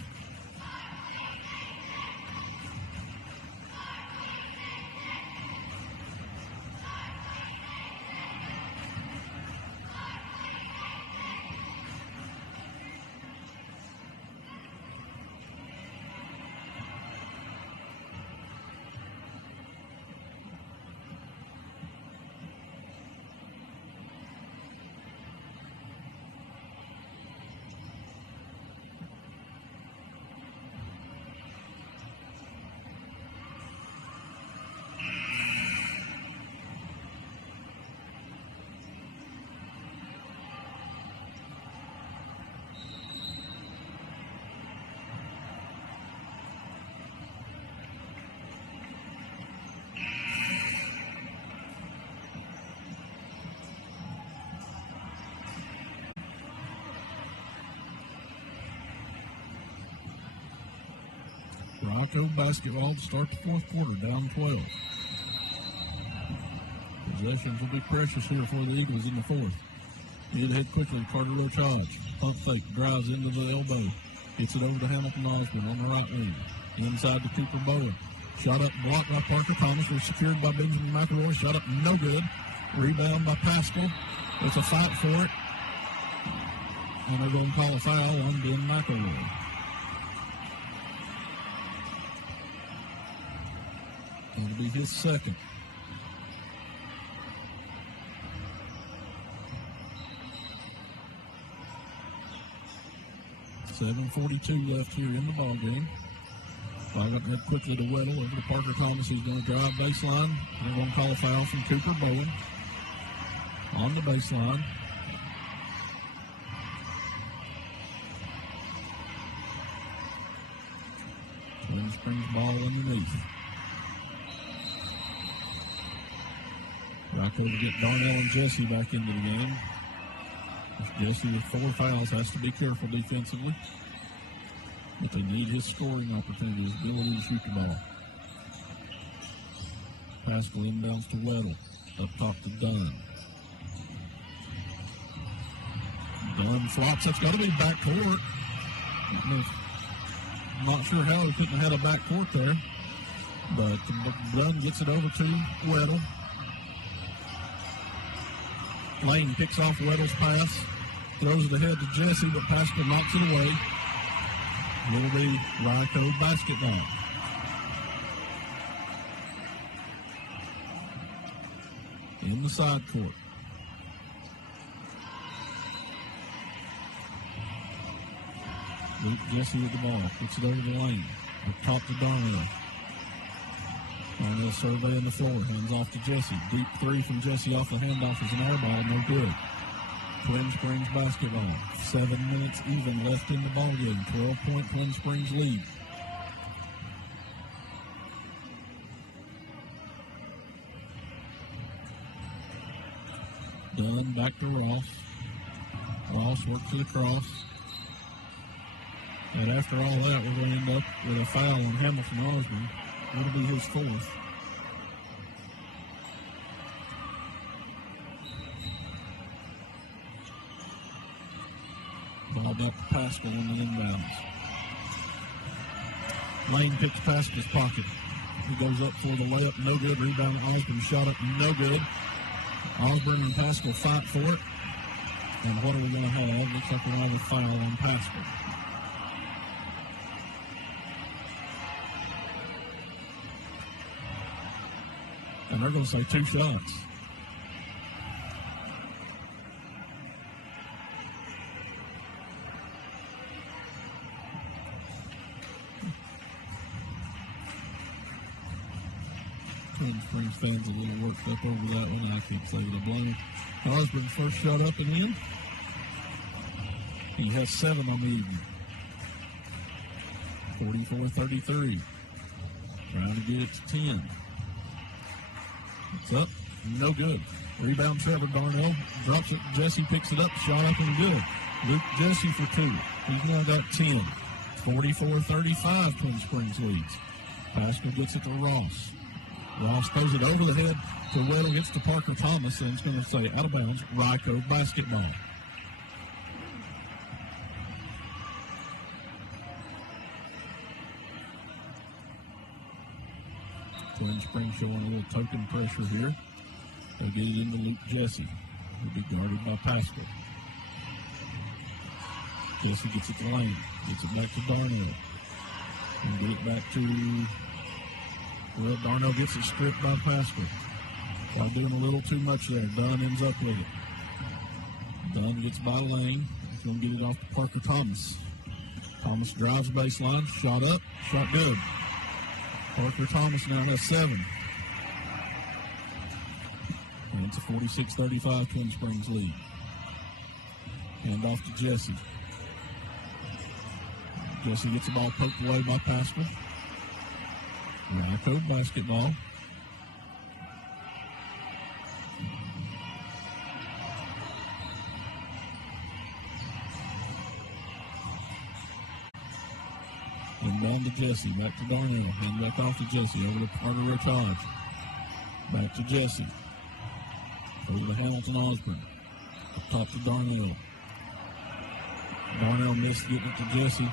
Rye Cove basketball to start the fourth quarter, down 12. Possessions will be precious here for the Eagles in the fourth. He'll head quickly, Carter Roach Hodge. Pump fake, drives into the elbow. Gets it over to Hamilton Osborne on the right wing. Inside to Cooper Bowen. Shot up, blocked by Parker Thomas. Was secured by Benjamin McElroy. Shot up, no good. Rebound by Pascal. It's a fight for it. And they're going to call a foul on Ben McElroy. It'll be his second. .7:42 left here in the ballgame. Got it quickly to Weddle over to Parker Thomas. He's going to drive baseline. They're going to call a foul from Cooper Bowen on the baseline. Twin Springs ball underneath. Rye Cove to get Darnell and Jesse back into the game. Jesse with 4 fouls has to be careful defensively. But they need his scoring opportunities, ability to shoot the ball. Pascal inbounds to Weddle. Up top to Dunn. Dunn flops. That's got to be backcourt. I'm not sure how he couldn't have had a backcourt there. But Dunn gets it over to Weddle. Lane picks off Weddle's pass, throws it ahead to Jesse, but Pascal knocks it away. It'll be Rye Cove basketball. In the side court. Luke Jesse with the ball, puts it over the lane. Up top to Darnell. Darnell surveying the floor, hands off to Jesse. Deep 3 from Jesse off the handoff is an air ball, no good. Twin Springs basketball. 7 minutes even left in the ballgame. 12-point Twin Springs lead. Dunn back to Ross. Ross works to the cross. And after all that, we're going to end up with a foul on Hamilton Osborne. It'll be his 4th. Ball back to Pascal in the inbounds. Lane picks Pascal's pocket. He goes up for the layup, no good. Rebound Osborne, shot up, no good. Osborne and Pascal fight for it. And what are we going to have? Looks like we're going to have a foul on Pascal. And they're going to say 2 shots. Twin Springs fans a little worked up over that one. I can't say the blame. Osborne's first shot up and in. He has 7 on the evening. 44-33. Trying to get it to 10. It's up. No good. Rebound Trevor Darnell. Drops it. Jesse picks it up. Shot up and good. Luke Jesse for 2. He's now got 10. 44-35. Twin Springs leads. Pascal gets it to Ross. Ross throws it over the head to Weddle. Gets to Parker Thomas, and it's going to say out of bounds. Rye Cove basketball. Twin Springs showing a little token pressure here. They'll get it into Luke Jesse. He'll be guarded by Pascal. Jesse gets it to Lane. Gets it back to Darnell. And get it back to, well, Darnell gets it stripped by Pascal. While doing a little too much there. Dunn ends up with it. Dunn gets by Lane. He's going to get it off to Parker Thomas. Thomas drives baseline. Shot up. Shot good. Parker Thomas now has 7. And it's a 46-35 Twin Springs lead. Hand off to Jesse. Jesse gets the ball poked away by Pascal. Rye Cove basketball. Inbound to Jesse. Back to Darnell. Hand back off to Jesse. Over to Carter Rotage. Back to Jesse. Over to Hamilton Osborne. Up top to Darnell. Darnell missed getting it to Jesse.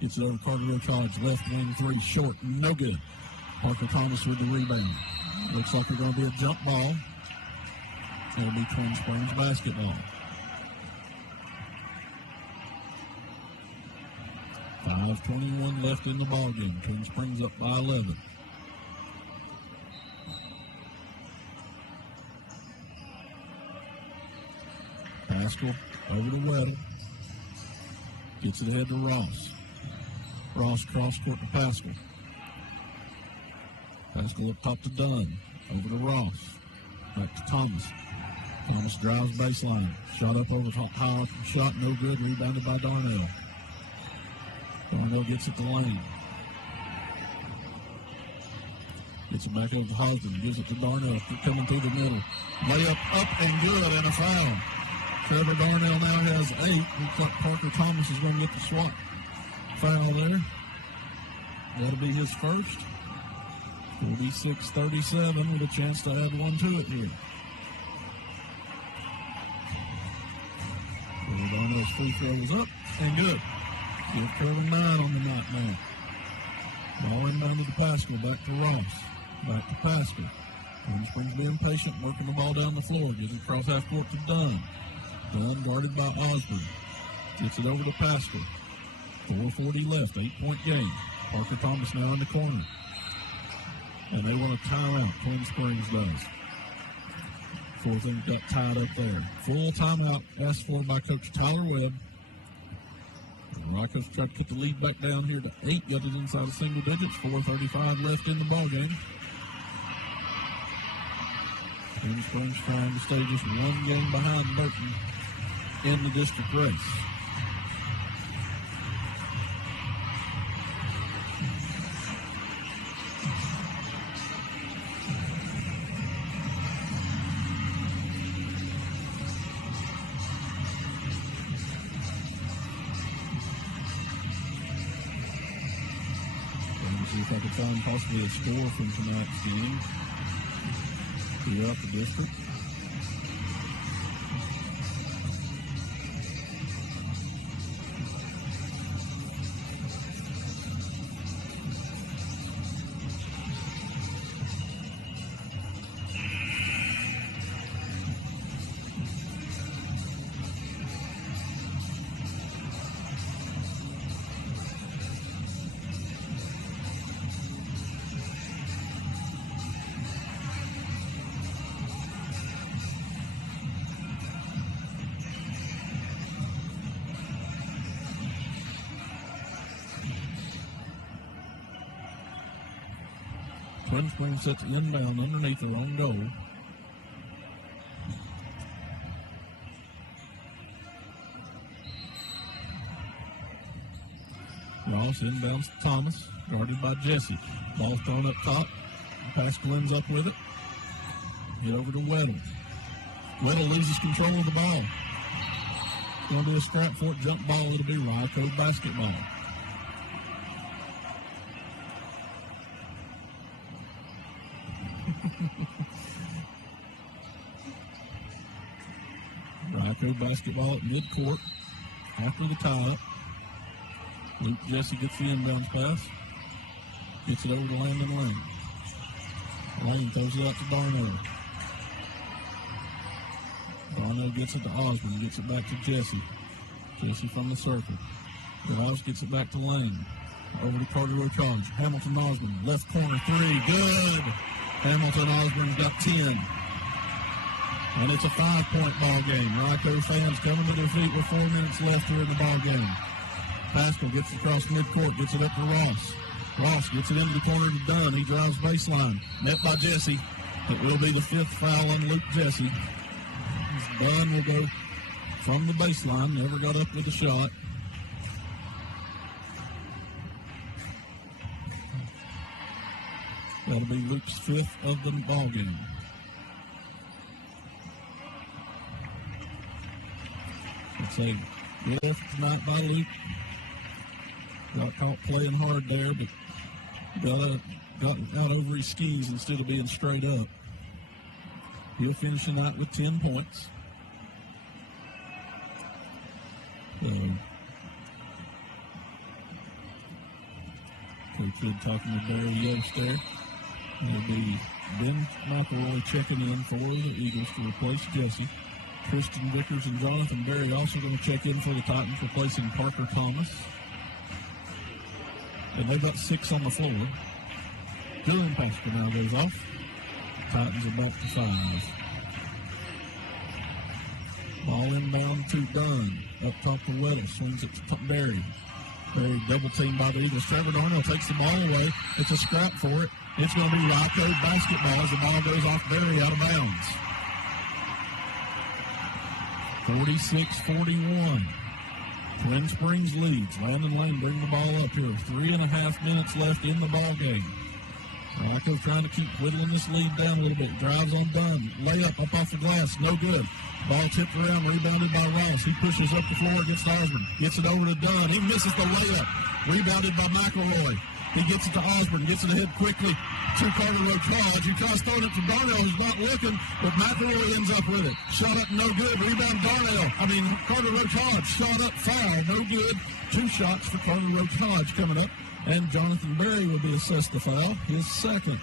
Gets it over to Carter Rotage. Left wing 3. Short. No good. Parker Thomas with the rebound. Looks like it's going to be a jump ball. It'll be Twin Springs basketball. 5:21 left in the ballgame. Twin Springs up by 11. Pascal over to Weddle. Gets it ahead to Ross. Ross cross court to Pascal. Pascal up top to Dunn. Over to Ross. Back to Thomas. Thomas drives baseline. Shot up over top. High shot, no good. Rebounded by Darnell. Darnell gets it to Lane. Gets it back over to Hosden. Gives it to Darnell. Coming through the middle. Layup up and good and a foul. Trevor Darnell now has 8. Looks like Parker Thomas is going to get the swat foul there. That'll be his first. 46-37 with a chance to add 1 to it here. Trevor Darnell's free throw is up and good. Give Trevor 9 on the night now. Ball inbound to the Pascal. Back to Ross. Back to Pascal. Twin Springs being patient, working the ball down the floor. Gives it across half court to Dunn. Dunn guarded by Osborne. Gets it over to Pascal. 4:40 left, 8-point game. Parker Thomas now in the corner. And they want a timeout. Twin Springs does. 4 things got tied up there. Full timeout asked for by Coach Tyler Webb. Rocco's tried to put the lead back down here to 8. Got it inside of single digits. 4:35 left in the ballgame. Twin Springs trying to stay just 1 game behind Burton in the district race. See if I could find possibly a score from tonight's game throughout the district. Twin Springs sets inbound underneath their own goal. Ross inbounds to Thomas, guarded by Jesse. Ball thrown up top. Pascalin's up with it. Get over to Weddle. Weddle loses control of the ball. It's going to be a scrap for it. Jump ball. It'll be Rye Cove basketball. Rye Cove basketball at midcourt after the tie-up. Luke Jesse gets the inbounds pass. Gets it over to Landon Lane. Lane throws it out to Darnell. Darnell gets it to Osborne. Gets it back to Jesse. Jesse from the circle. Drives, gets it back to Lane. Over to Carter Rochage. Hamilton Osborne. Left corner three. Good. Hamilton Osborne's got 10. And it's a 5-point ball game. Rye Cove fans coming to their feet with 4 minutes left here in the ball game. Pascal gets it across midcourt, gets it up to Ross. Ross gets it into the corner to Dunn. He drives baseline. Met by Jesse. It will be the 5th foul on Luke Jesse. Dunn will go from the baseline. Never got up with a shot. That'll be Luke's 5th of the ball game. It's a good effort tonight by Luke. Got caught playing hard there, but got out over his skis instead of being straight up. He'll finish the night with 10 points. So, Coach Hood talking to Barry Yost there. It'll be Ben McElroy checking in for the Eagles to replace Jesse. Tristan Vickers and Jonathan Berry also going to check in for the Titans, replacing Parker Thomas. And they've got 6 on the floor. Dylan Pascal now goes off. Titans are back to 5. Ball inbound to Dunn. Up top to Weddle. Swings it to Berry. Berry double teamed by the Eagles. Trevor Darnell takes the ball away. It's a scrap for it. It's going to be Rye Cove basketball as the ball goes off Berry out of bounds. 46-41. Twin Springs leads. Landon Lane bring the ball up here. 3.5 minutes left in the ball game. Rye Cove trying to keep whittling this lead down a little bit. Drives on Dunn. Layup up off the glass. No good. Ball tipped around. Rebounded by Ross. He pushes up the floor against Osborne. Gets it over to Dunn. He misses the layup. Rebounded by McElroy. He gets it to Osborne. Gets it ahead quickly to Carter Rochage. He tries throwing it to Darnell, who's not looking, but McElroy ends up with it. Shot up, no good. Rebound Carter Rochage. Shot up, foul, no good. 2 shots for Carter Rochage coming up. And Jonathan Berry will be assessed the foul, his 2nd.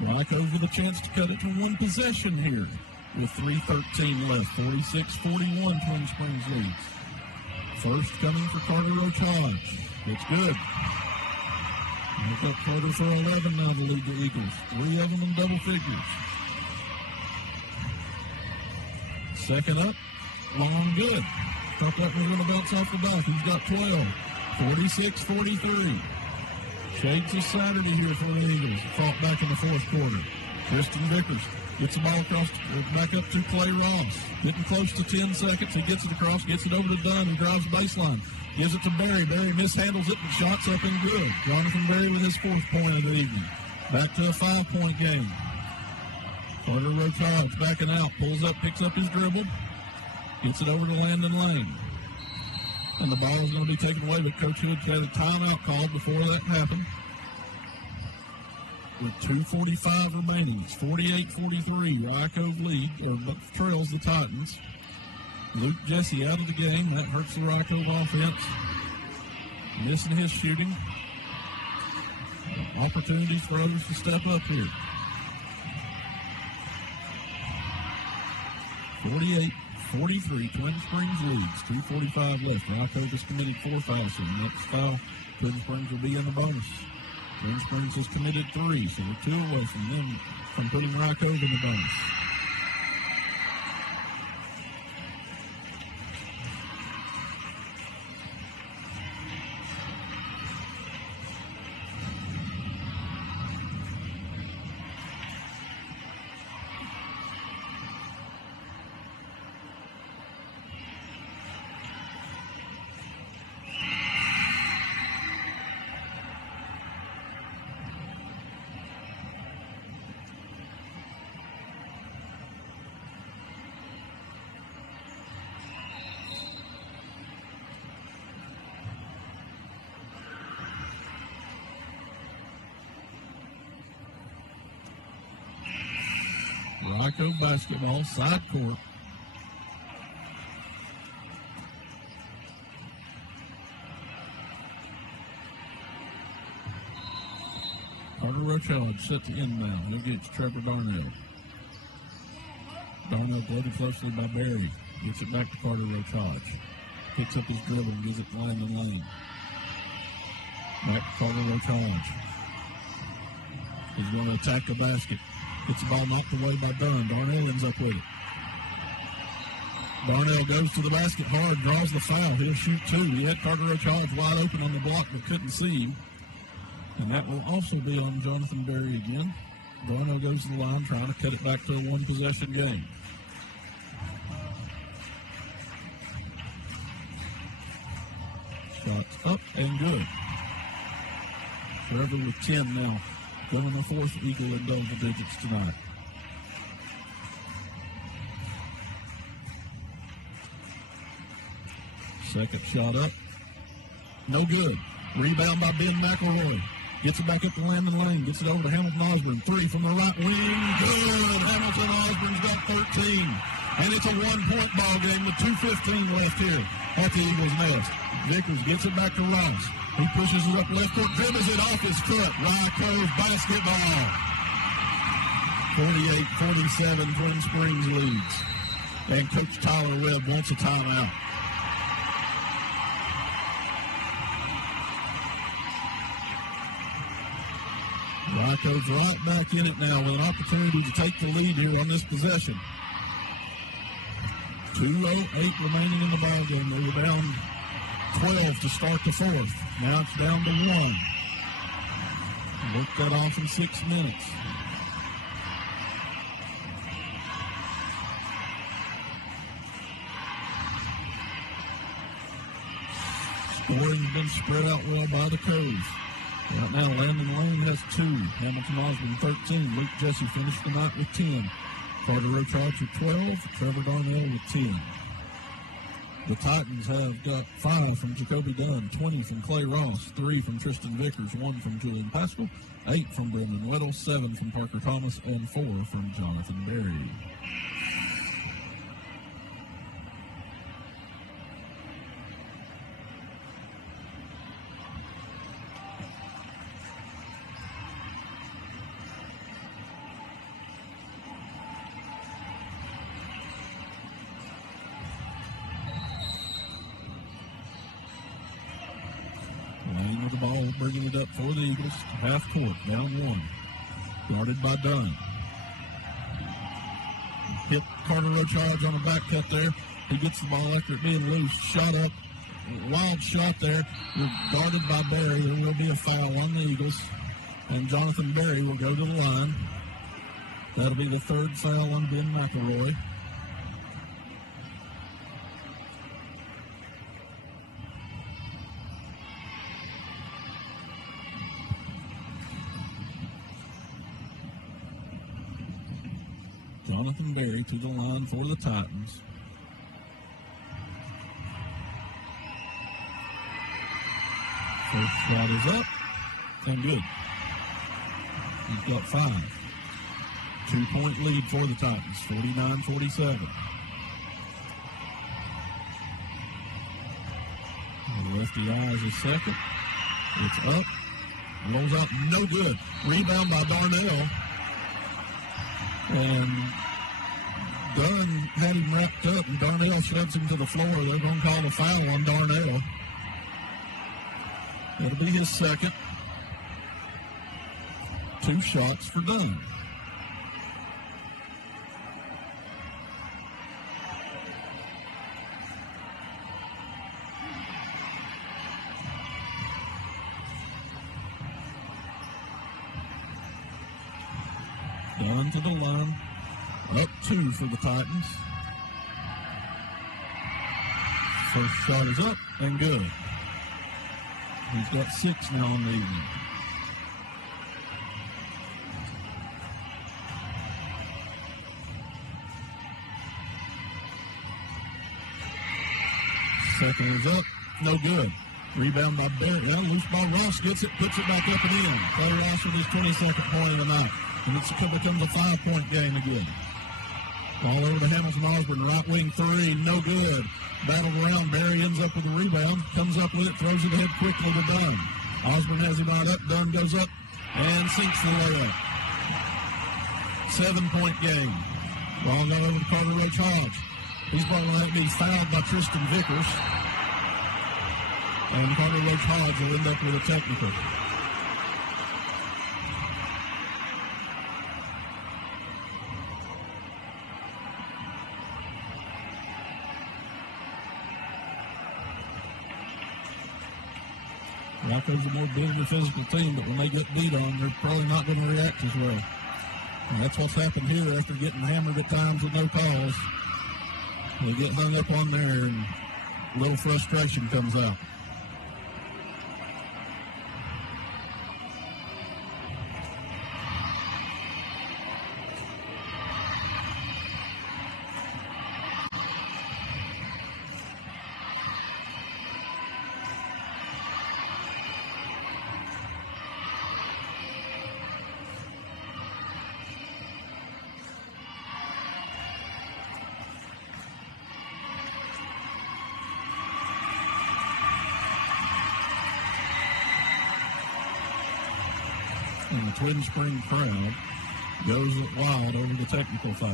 Rye Cove with a chance to cut it to 1 possession here with 3:13 left. 46-41, Twin Springs leads. First coming for Carter Rochage. It's good. Look up Carter for 11 now to lead the Eagles. 3 of them in double figures. Second up, long good. Thought that was going to bounce off the back. He's got 12. 46-43. Shades of Saturday here for the Eagles. Fought back in the 4th quarter. Tristan Vickers gets the ball across, back up to Clay Ross. Getting close to 10 seconds. He gets it across, gets it over to Dunn. He drives baseline. Gives it to Berry. Berry mishandles it, but shots up and good. Jonathan Berry with his 4th point of the evening. Back to a 5-point game. Carter Rochage backing out. Pulls up, picks up his dribble. Gets it over to Landon Lane. And the ball is going to be taken away, but Coach Hood had a timeout called before that happened. With 2:45 remaining. It's 48-43. Rye Cove lead, or trails the Titans. Luke Jesse out of the game. That hurts the Rye Cove offense. Missing his shooting. Opportunities for others to step up here. 48-43. Twin Springs leads. 2:45 left. Rye Cove has committed 4 fouls. So the next foul, Twin Springs will be in the bonus. Twin Springs has committed 3, so we're 2 away from them from putting Rye Cove in the bonus. Cove basketball, side court. Carter Rochard set to inbound. He'll get Trevor Darnell. Darnell guarded closely by Berry. Gets it back to Carter Rochard. Picks up his dribble and gives it to Landon Lane. Back to Carter Rochard. He's going to attack the basket. Gets the ball knocked away by Dunn. Darnell ends up with it. Darnell goes to the basket hard, draws the foul. He'll shoot two. He had Carter Rochard wide open on the block but couldn't see him. And that will also be on Jonathan Berry again. Darnell goes to the line trying to cut it back to a one-possession game. Shots up and good. Trevor with 10 now. Going the fourth Eagle in double digits tonight. Second shot up. No good. Rebound by Ben McElroy. Gets it back up to Landon Lane. Gets it over to Hamilton Osborne. Three from the right wing. Good. Hamilton Osborne's got 13. And it's a one-point ball game with 2:15 left here at the Eagles' nest. Vickers gets it back to Rice. He pushes it up left court, dribbles it off his foot. Rye Cove basketball. 48-47, Twin Springs leads. And Coach Tyler Webb wants a timeout. Rye Cove's right back in it now with an opportunity to take the lead here on this possession. 2:08 remaining in the ballgame. They were down 12 to start the fourth. Now it's down to 1. Work that off in 6 minutes. Scoring's been spread out well by the Cove. Right now, Landon Lane has 2. Hamilton Osborne 13. Luke Jesse finished the night with 10. Carter Rochard with 12. Trevor Darnell with 10. The Titans have got 5 from Jacoby Dunn, 20 from Clay Ross, 3 from Tristan Vickers, 1 from Julian Pascal, 8 from Brendan Weddle, 7 from Parker Thomas, and 4 from Jonathan Berry. Lane with the ball, bringing it up for the Eagles. Half court, down 1. Guarded by Dunn. Hit Carter Rochard on a back cut there. He gets the ball after it being loose. Shot up. Wild shot there. Guarded by Berry. There will be a foul on the Eagles. And Jonathan Berry will go to the line. That'll be the third foul on Ben McElroy. Jonathan Berry to the line for the Titans. First shot is up and good. He's got 5. 2-point lead for the Titans, 49-47. Lefty Eyes is second. It's up. Rolls out, no good. Rebound by Darnell. And Dunn had him wrapped up, and Darnell shoves him to the floor. They're going to call the foul on Darnell. It'll be his second. 2 shots for Dunn. Dunn to the line. Up 2 for the Titans. First shot is up and good. He's got 6 now on the evening. Second is up, no good. Rebound by Barrett. Yeah, loose ball. Ross gets it, puts it back up and in. Clay Ross with his 22nd point of the night. And it becomes a 5-point game again. Ball over to Hamilton Osborne, right wing three, no good. Battled around, Barry ends up with the rebound, comes up with it, throws it ahead quickly to Dunn. Osborne has him right up, Dunn goes up and sinks the layup. 7-point game. Ball got over to Carter Roach Hodge. He's going to be fouled by Tristan Vickers. And Carter Roach Hodge will end up with a technical. Rye Cove's a more bigger physical team, but when they get beat on, they're probably not going to react as well. And that's what's happened here after getting hammered at times with no calls. They get hung up on there and a little frustration comes out. And the Twin Spring crowd goes wild over the technical foul.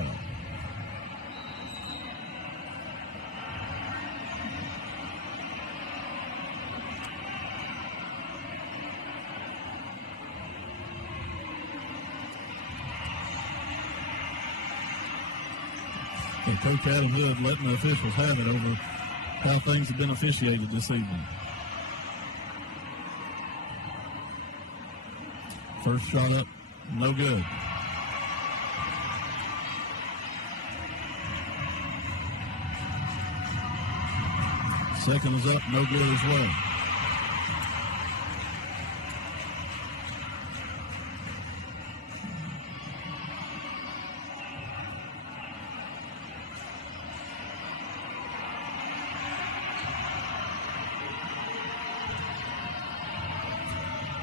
And Coach Adam Hood letting the officials have it over how things have been officiated this evening. First shot up, no good. Second is up, no good as well.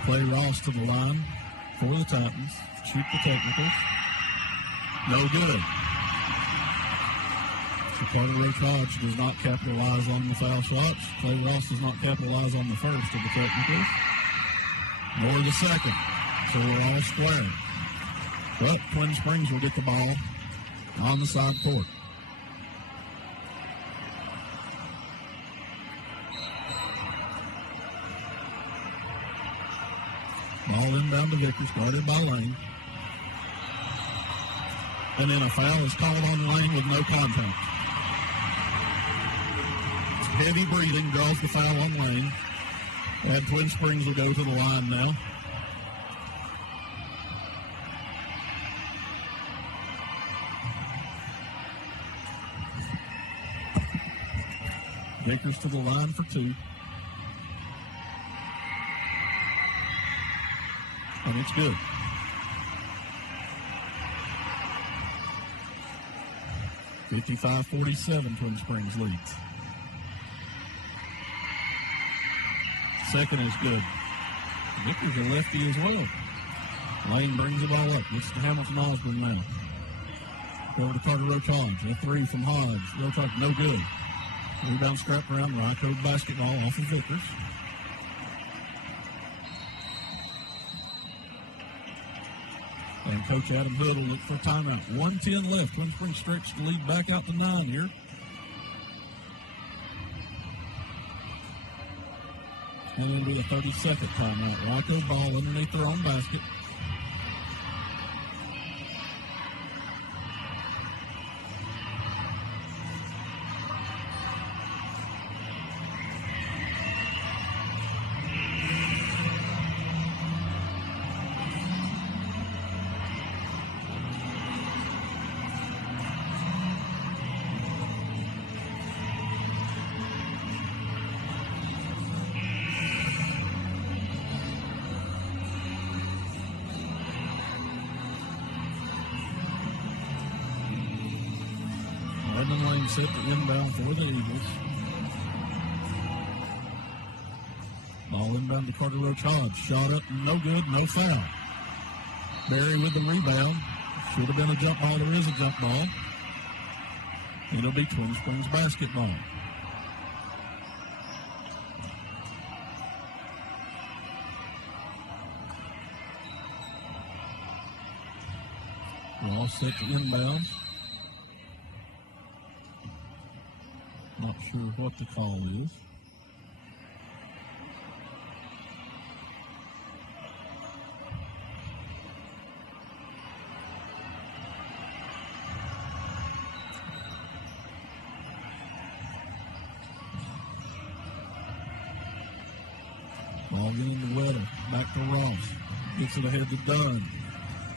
Clay Ross to the line for the Titans. Shoot the technicals. No good. So Carter Roach Hodge does not capitalize on the foul shots. Clay Ross does not capitalize on the first of the technicals, nor the second. So we're all square. But Twin Springs will get the ball on the side court. Ball inbound to Vickers, guarded by Lane. And then a foul is called on Lane with no contact. Heavy breathing draws the foul on Lane. And Twin Springs will go to the line now. Vickers to the line for two. And it's good. (55-47) Twin Springs leads. Second is good. Vickers a lefty as well. Lane brings the ball up. Gets to Hamilton Osborne now. Over to Carter Roach Hodge. A three from Hodge. Roach Hodge, no good. Rebound scrapped around. Rye Cove basketball off of Vickers. And Coach Adam Hood will look for a timeout. 1:10 left. Twin Springs stretch the lead back out to 9 here. And it'll be a 30-second timeout. Rye Cove ball underneath their own basket. Set the inbound for the Eagles. Ball inbound to Carter Roach Hodge. Shot up, no good, no foul. Barry with the rebound. Should have been a jump ball. There is a jump ball. It'll be Twin Springs basketball. We're all set to inbound. Not sure what the call is. Ball getting to Weddle. Back to Ross. Gets it ahead to Dunn.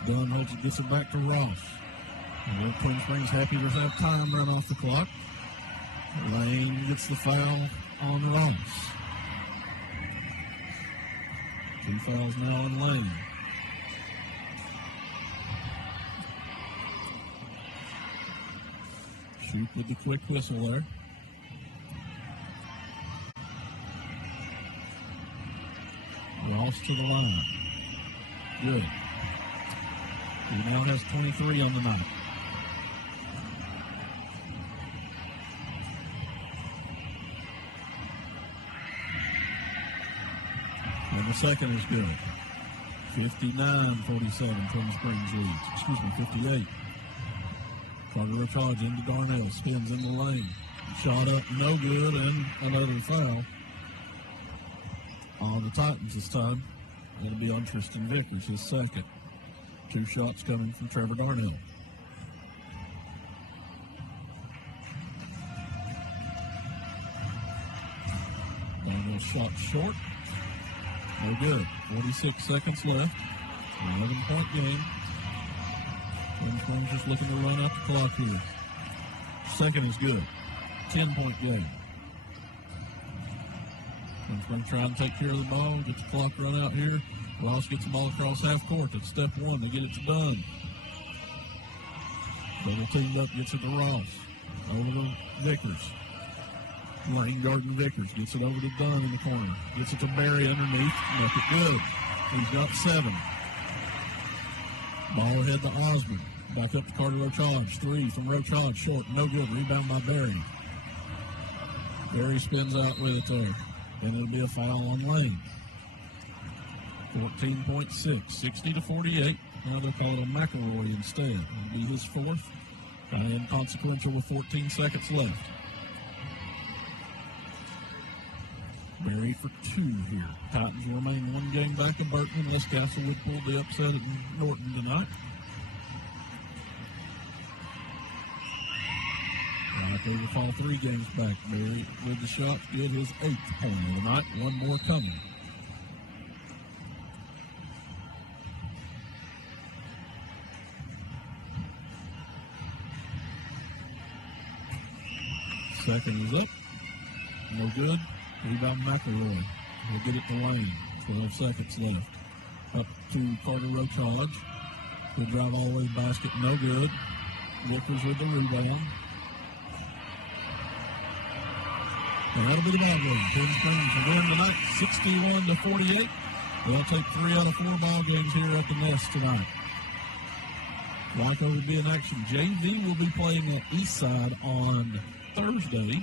Dunn holds it, gets it back to Ross. And Twin Springs happy to have time run off the clock. Lane gets the foul on Ross. 2 fouls now on Lane. Shoot with the quick whistle there. Ross to the line. Good. He now has 23 on the night. And the second is good. 59-47, Twin Springs leads. Excuse me, 58. Carter charge into Darnell. Spins in the lane. Shot up, no good, and another foul on the Titans this time. It'll be on Tristan Vickers, his second. 2 shots coming from Trevor Darnell. Darnell shot short. No good. 46 seconds left. 11-point game. Twin Springs just looking to run out the clock here. Second is good. 10-point game. Twin Springs trying to take care of the ball. Get the clock run out here. Ross gets the ball across half court. That's step one. They get it to Dunn. Double teamed up, gets it to Ross. Over to Vickers. Lane guarding Vickers. Gets it over to Dunn in the corner. Gets it to Barry underneath. Make it good. He's got 7. Ball ahead to Osmond. Back up to Carter Roach-Hodge. 3 from Roach-Hodge. Short. No good. Rebound by Barry. Barry spins out with it there. Then it'll be a foul on Lane. 14.6. 60-48. Now they'll call it a McElroy instead. It'll be his 4th. Kind of inconsequential with 14 seconds left. Barry for 2 here. Titans will remain 1 game back of Burton unless Castlewood pulled the upset at Norton tonight. Rye Cove will fall 3 games back. Barry with the shot, good, his 8th point of the night. 1 more coming. Second is up. No good. Rebound McElroy. He'll get it to Lane. 12 seconds left. Up to Carter Roach-Hodge. He'll drive all the way to the basket. No good. Vickers with the rebound. And that'll be the ball game. Twin Springs will win tonight 61-48. They'll take 3 out of 4 ball games here at the Nest tonight. Rye Cove will be in action. JV will be playing at Eastside on Thursday.